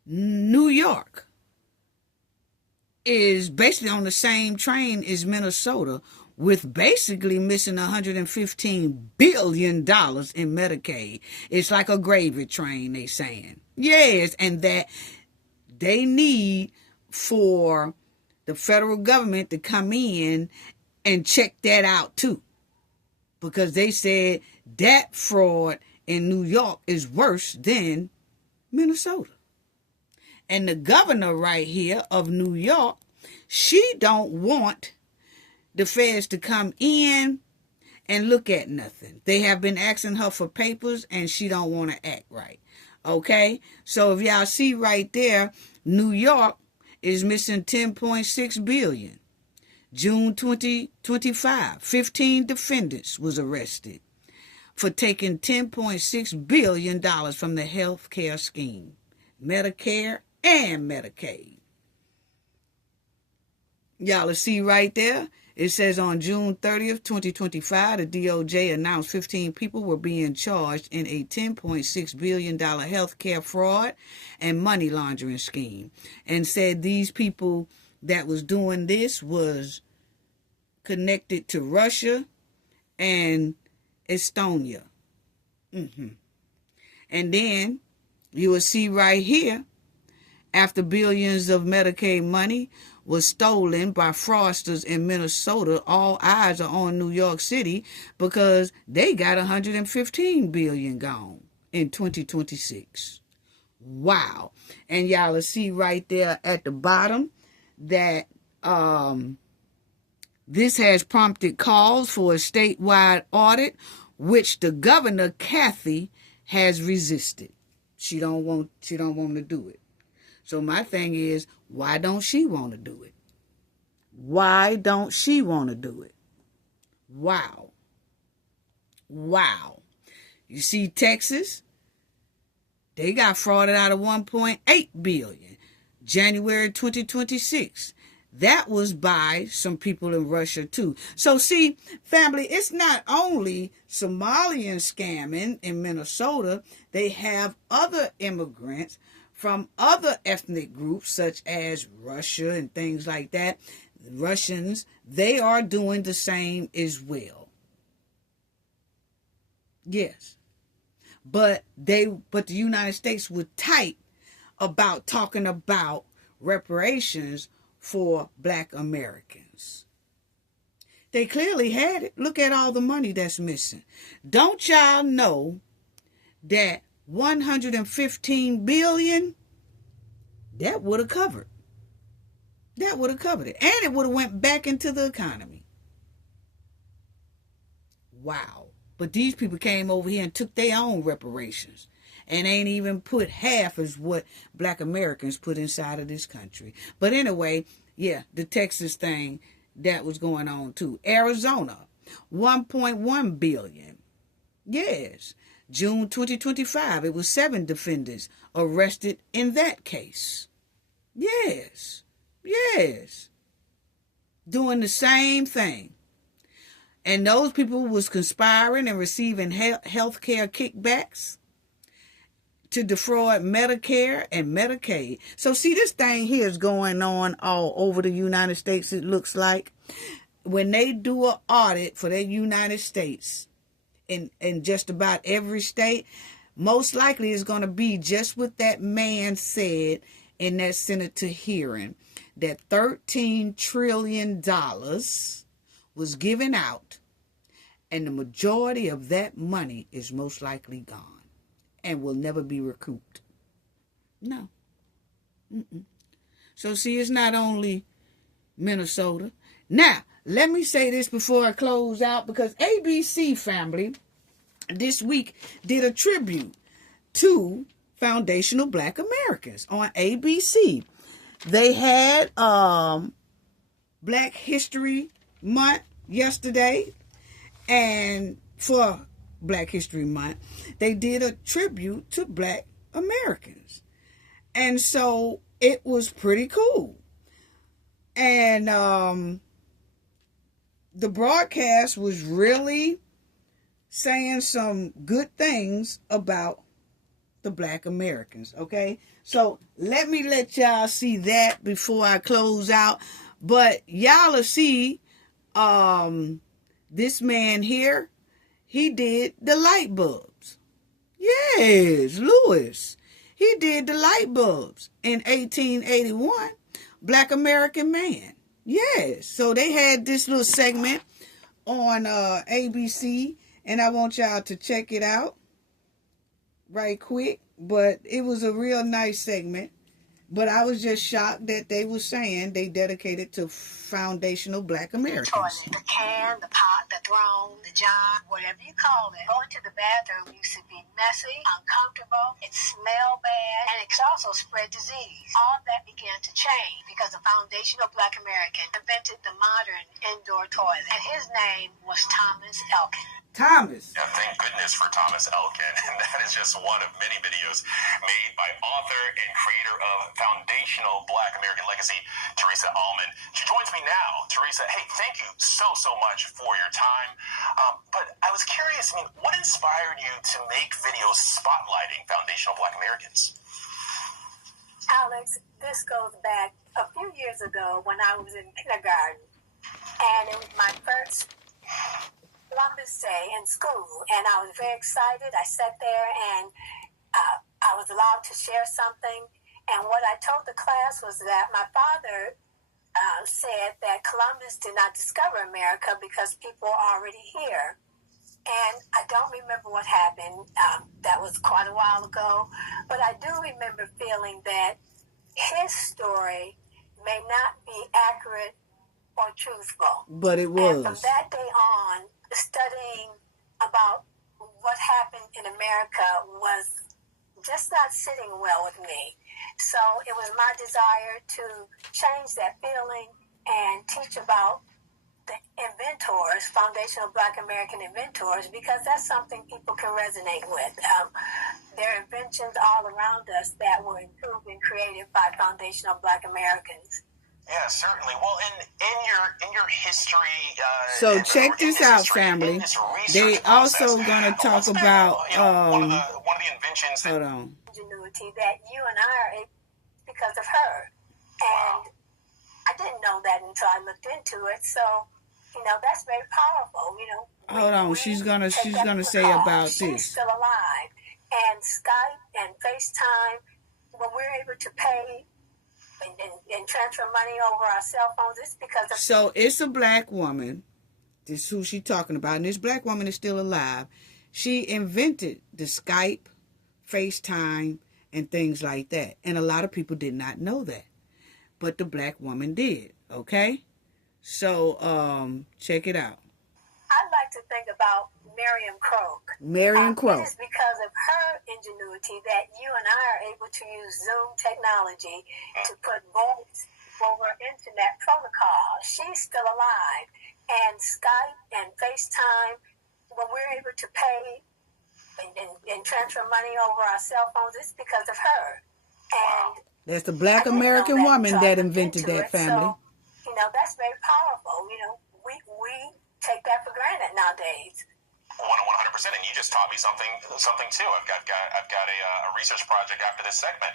New York is basically on the same train as Minnesota, with basically missing $115 billion in Medicaid. It's like a gravy train, they saying. Yes, and that they need for the federal government to come in and check that out too. Because they said that fraud in New York is worse than Minnesota. And the governor right here of New York, she don't want the feds to come in and look at nothing. They have been asking her for papers and she don't want to act right. Okay? So if y'all see right there, New York is missing $10.6 billion. June 2025, 15 defendants was arrested for taking $10.6 billion from the health care scheme, Medicare and Medicaid. Y'all will see right there, it says on June 30th, 2025, the DOJ announced 15 people were being charged in a $10.6 billion health care fraud and money laundering scheme, and said these people that was doing this was connected to Russia and Estonia. And then you will see right here, after billions of Medicaid money was stolen by fraudsters in Minnesota, all eyes are on New York City because they got $115 billion gone in 2026. Wow. And y'all will see right there at the bottom that this has prompted calls for a statewide audit, which the governor, Kathy, has resisted. She don't want to do it. So my thing is, why don't she want to do it? Why don't she want to do it? Wow. Wow. You see Texas? They got frauded out of $1.8 billion. January 2026. That was by some people in Russia too. So see, family, it's not only Somalian scamming in Minnesota. They have other immigrants from other ethnic groups such as Russia and things like that. Russians, they are doing the same as well. Yes. But the United States was tight about talking about reparations for Black Americans. They clearly had it. Look at all the money that's missing. Don't y'all know that $115 billion, that would have covered. That would have covered it. And it would have went back into the economy. Wow. But these people came over here and took their own reparations and ain't even put half as what Black Americans put inside of this country. But anyway, yeah, the Texas thing, that was going on too. Arizona, $1.1 billion. Yes. June 2025, it was 7 defendants arrested in that case. Yes. Yes. Doing the same thing. And those people was conspiring and receiving health care kickbacks to defraud Medicare and Medicaid. So see, this thing here is going on all over the United States, it looks like. When they do an audit for the United States, in just about every state, most likely it's going to be just what that man said in that senator hearing, that $13 trillion was given out, and the majority of that money is most likely gone and will never be recouped. No. So see, it's not only Minnesota. Now, let me say this before I close out, because ABC family this week did a tribute to foundational Black Americans on ABC. They had Black History Month yesterday, and for Black History Month, they did a tribute to Black Americans. And so it was pretty cool. And the broadcast was really saying some good things about the Black Americans, okay? So let me let y'all see that before I close out. But y'all will see this man here, he did the light bulbs. Yes, Lewis. He did the light bulbs in 1881. Black American man. Yes. So they had this little segment on ABC, and I want y'all to check it out right quick. But it was a real nice segment. But I was just shocked that they were saying they dedicated to foundational Black Americans. The toilet, the can, the pot, the throne, the jar, whatever you call it. Going to the bathroom used to be messy, uncomfortable, it smelled bad, and it could also spread disease. All that began to change because a foundational Black American invented the modern indoor toilet. And his name was Thomas Elkin. Thomas. Yeah, thank goodness for Thomas Elkin. And that is just one of many videos made by author and creator of Foundational Black American Legacy, Teresa Allman. She joins me now. Teresa, hey, thank you so much for your time. But I was curious, what inspired you to make videos spotlighting foundational Black Americans? Alex, this goes back a few years ago when I was in kindergarten. And it was my first Columbus Day in school, and I was very excited. I sat there and I was allowed to share something, and what I told the class was that my father said that Columbus did not discover America because people are already here. And I don't remember what happened. That was quite a while ago. But I do remember feeling that his story may not be accurate or truthful. But it was. And from that day on, studying about what happened in America was just not sitting well with me. So it was my desire to change that feeling and teach about the inventors, foundational Black American inventors, because that's something people can resonate with. There are inventions all around us that were improved and created by foundational Black Americans. Yeah, certainly. Well, in your history. So check this out, family. They also gonna talk about one of the inventions. Hold on. Ingenuity that you and I are able because of her, and I didn't know that until I looked into it. So, that's very powerful. Hold on. She's gonna say about She's this. still alive, and Skype and FaceTime, when we're able to pay and transfer money over our cell phones, it's because of. So it's a black woman. This is who she's talking about, and this black woman is still alive. She invented the Skype, FaceTime, and things like that, and a lot of people did not know that, but the black woman did. Okay, so check it out. I'd like to think about Miriam Croak. Miriam Croak. It is because of her ingenuity that you and I are able to use Zoom technology to put voice over internet protocol. She's still alive. And Skype and FaceTime, when we're able to pay and transfer money over our cell phones, it's because of her. And that's the Black American woman that invented that, family. So, that's very powerful. We take that for granted nowadays. 100%, and you just taught me something too. I've got a research project after this segment.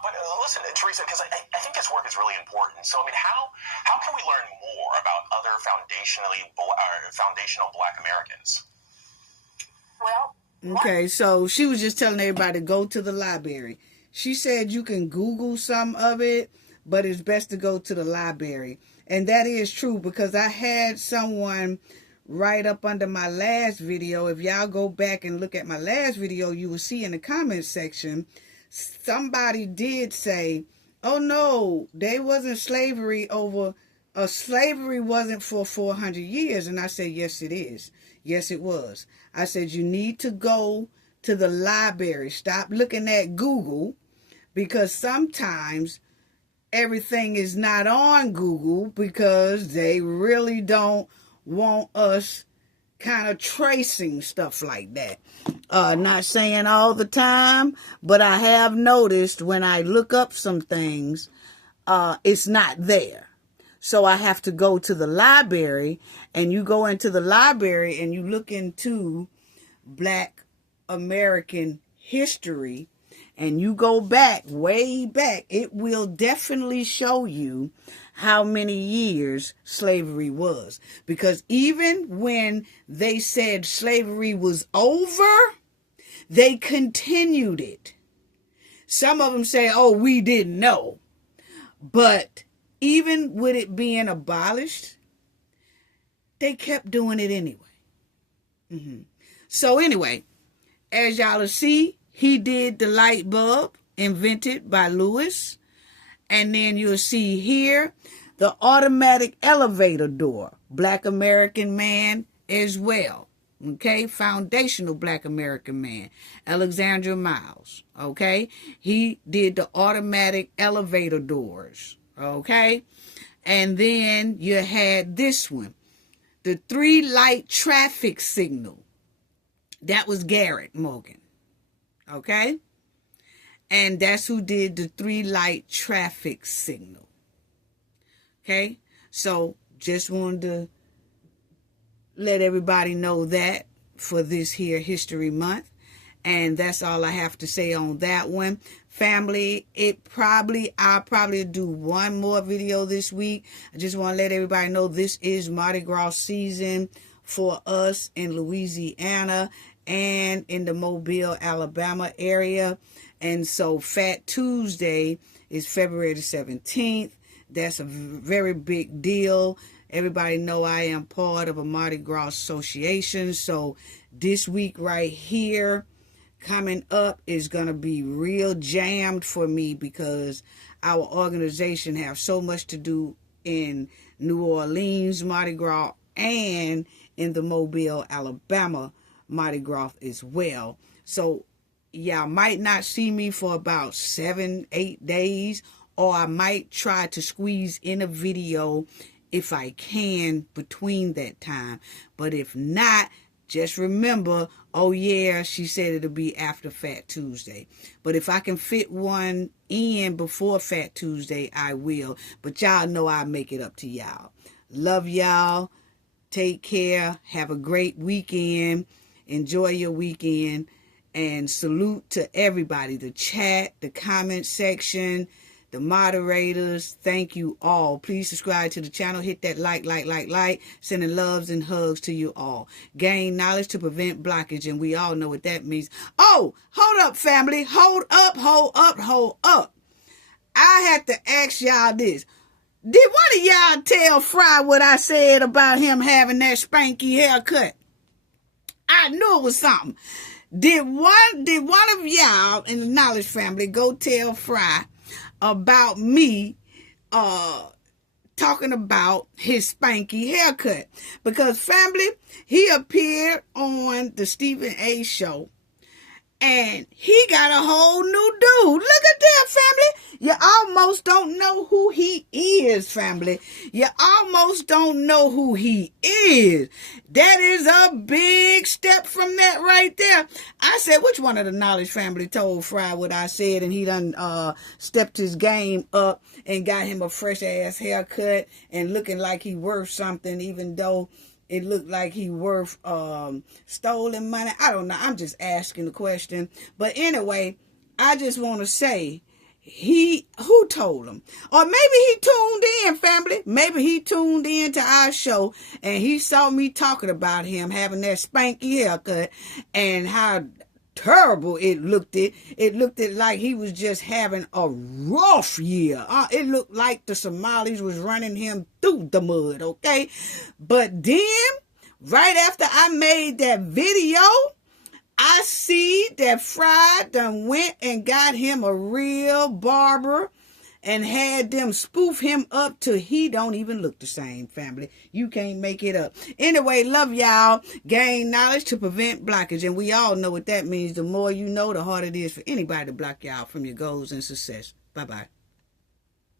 But listen, Teresa, because I think this work is really important. So, I mean, how can we learn more about other foundational Black Americans? Well, okay, so she was just telling everybody to go to the library. She said you can Google some of it, but it's best to go to the library. And that is true, because I had someone right up under my last video. If y'all go back and look at my last video, you will see in the comment section, somebody did say, oh no, they wasn't slavery slavery wasn't for 400 years. And I said, yes, it is. Yes, it was. I said, you need to go to the library. Stop looking at Google, because sometimes everything is not on Google because they really don't want us kind of tracing stuff like that. Not saying all the time, but I have noticed when I look up some things, it's not there. So I have to go to the library, and you go into the library and you look into Black American history, and you go back, way back, it will definitely show you how many years slavery was. Because even when they said slavery was over, they continued it. Some of them say, oh, we didn't know. But even with it being abolished, they kept doing it anyway. So anyway, as y'all will see, he did the light bulb, invented by Lewis. And then you'll see here the automatic elevator door, Black American man as well. Okay, foundational Black American man, Alexander Miles. Okay, he did the automatic elevator doors. Okay, and then you had this one, the 3-light traffic signal. That was Garrett Morgan. Okay, and that's who did the 3-light traffic signal. Okay, so just wanted to let everybody know that for this here History Month. And that's all I have to say on that one. Family, I'll probably do one more video this week. I just want to let everybody know this is Mardi Gras season for us in Louisiana and in the Mobile, Alabama area. And so Fat Tuesday is February the 17th. That's a very big deal. Everybody know I am part of a Mardi Gras association. So this week right here coming up is going to be real jammed for me because our organization have so much to do in New Orleans Mardi Gras and in the Mobile, Alabama Mardi Gras as well. So y'all might not see me for about 7-8 days, or I might try to squeeze in a video if I can between that time. But if not, just remember, oh yeah, she said it'll be after Fat Tuesday. But if I can fit one in before Fat Tuesday, I will. But y'all know I'll make it up to y'all. Love y'all. Take care. Have a great weekend. Enjoy your weekend. And salute to everybody. The chat, the comment section, the moderators. Thank you all. Please subscribe to the channel. Hit that like. Sending loves and hugs to you all. Gain knowledge to prevent blockage. And we all know what that means. Oh, hold up, family. Hold up. I had to ask y'all this. Did one of y'all tell Fry what I said about him having that spanky haircut? I knew it was something. Did one of y'all in the Knowledge family go tell Fry about me talking about his spanky haircut? Because family, he appeared on the Stephen A. show and he got a whole new dude. Look at that, family. You almost don't know who he is, family. You almost don't know who he is. That is a big step from that right there. I said, which one of the Knowledge family told Fry what I said, and he done stepped his game up and got him a fresh ass haircut and looking like he worth something, even though it looked like he worth stolen money. I don't know. I'm just asking the question. But anyway, I just want to say, who told him? Or maybe he tuned in, family. Maybe he tuned in to our show and he saw me talking about him having that spanky haircut and how terrible it looked. It looked like he was just having a rough year. It looked like the Somalis was running him through the mud, okay? But then, right after I made that video, I see that Fry done went and got him a real barber and had them spoof him up till he don't even look the same, family. You can't make it up. Anyway, love y'all. Gain knowledge to prevent blockage. And we all know what that means. The more you know, the harder it is for anybody to block y'all from your goals and success. Bye-bye.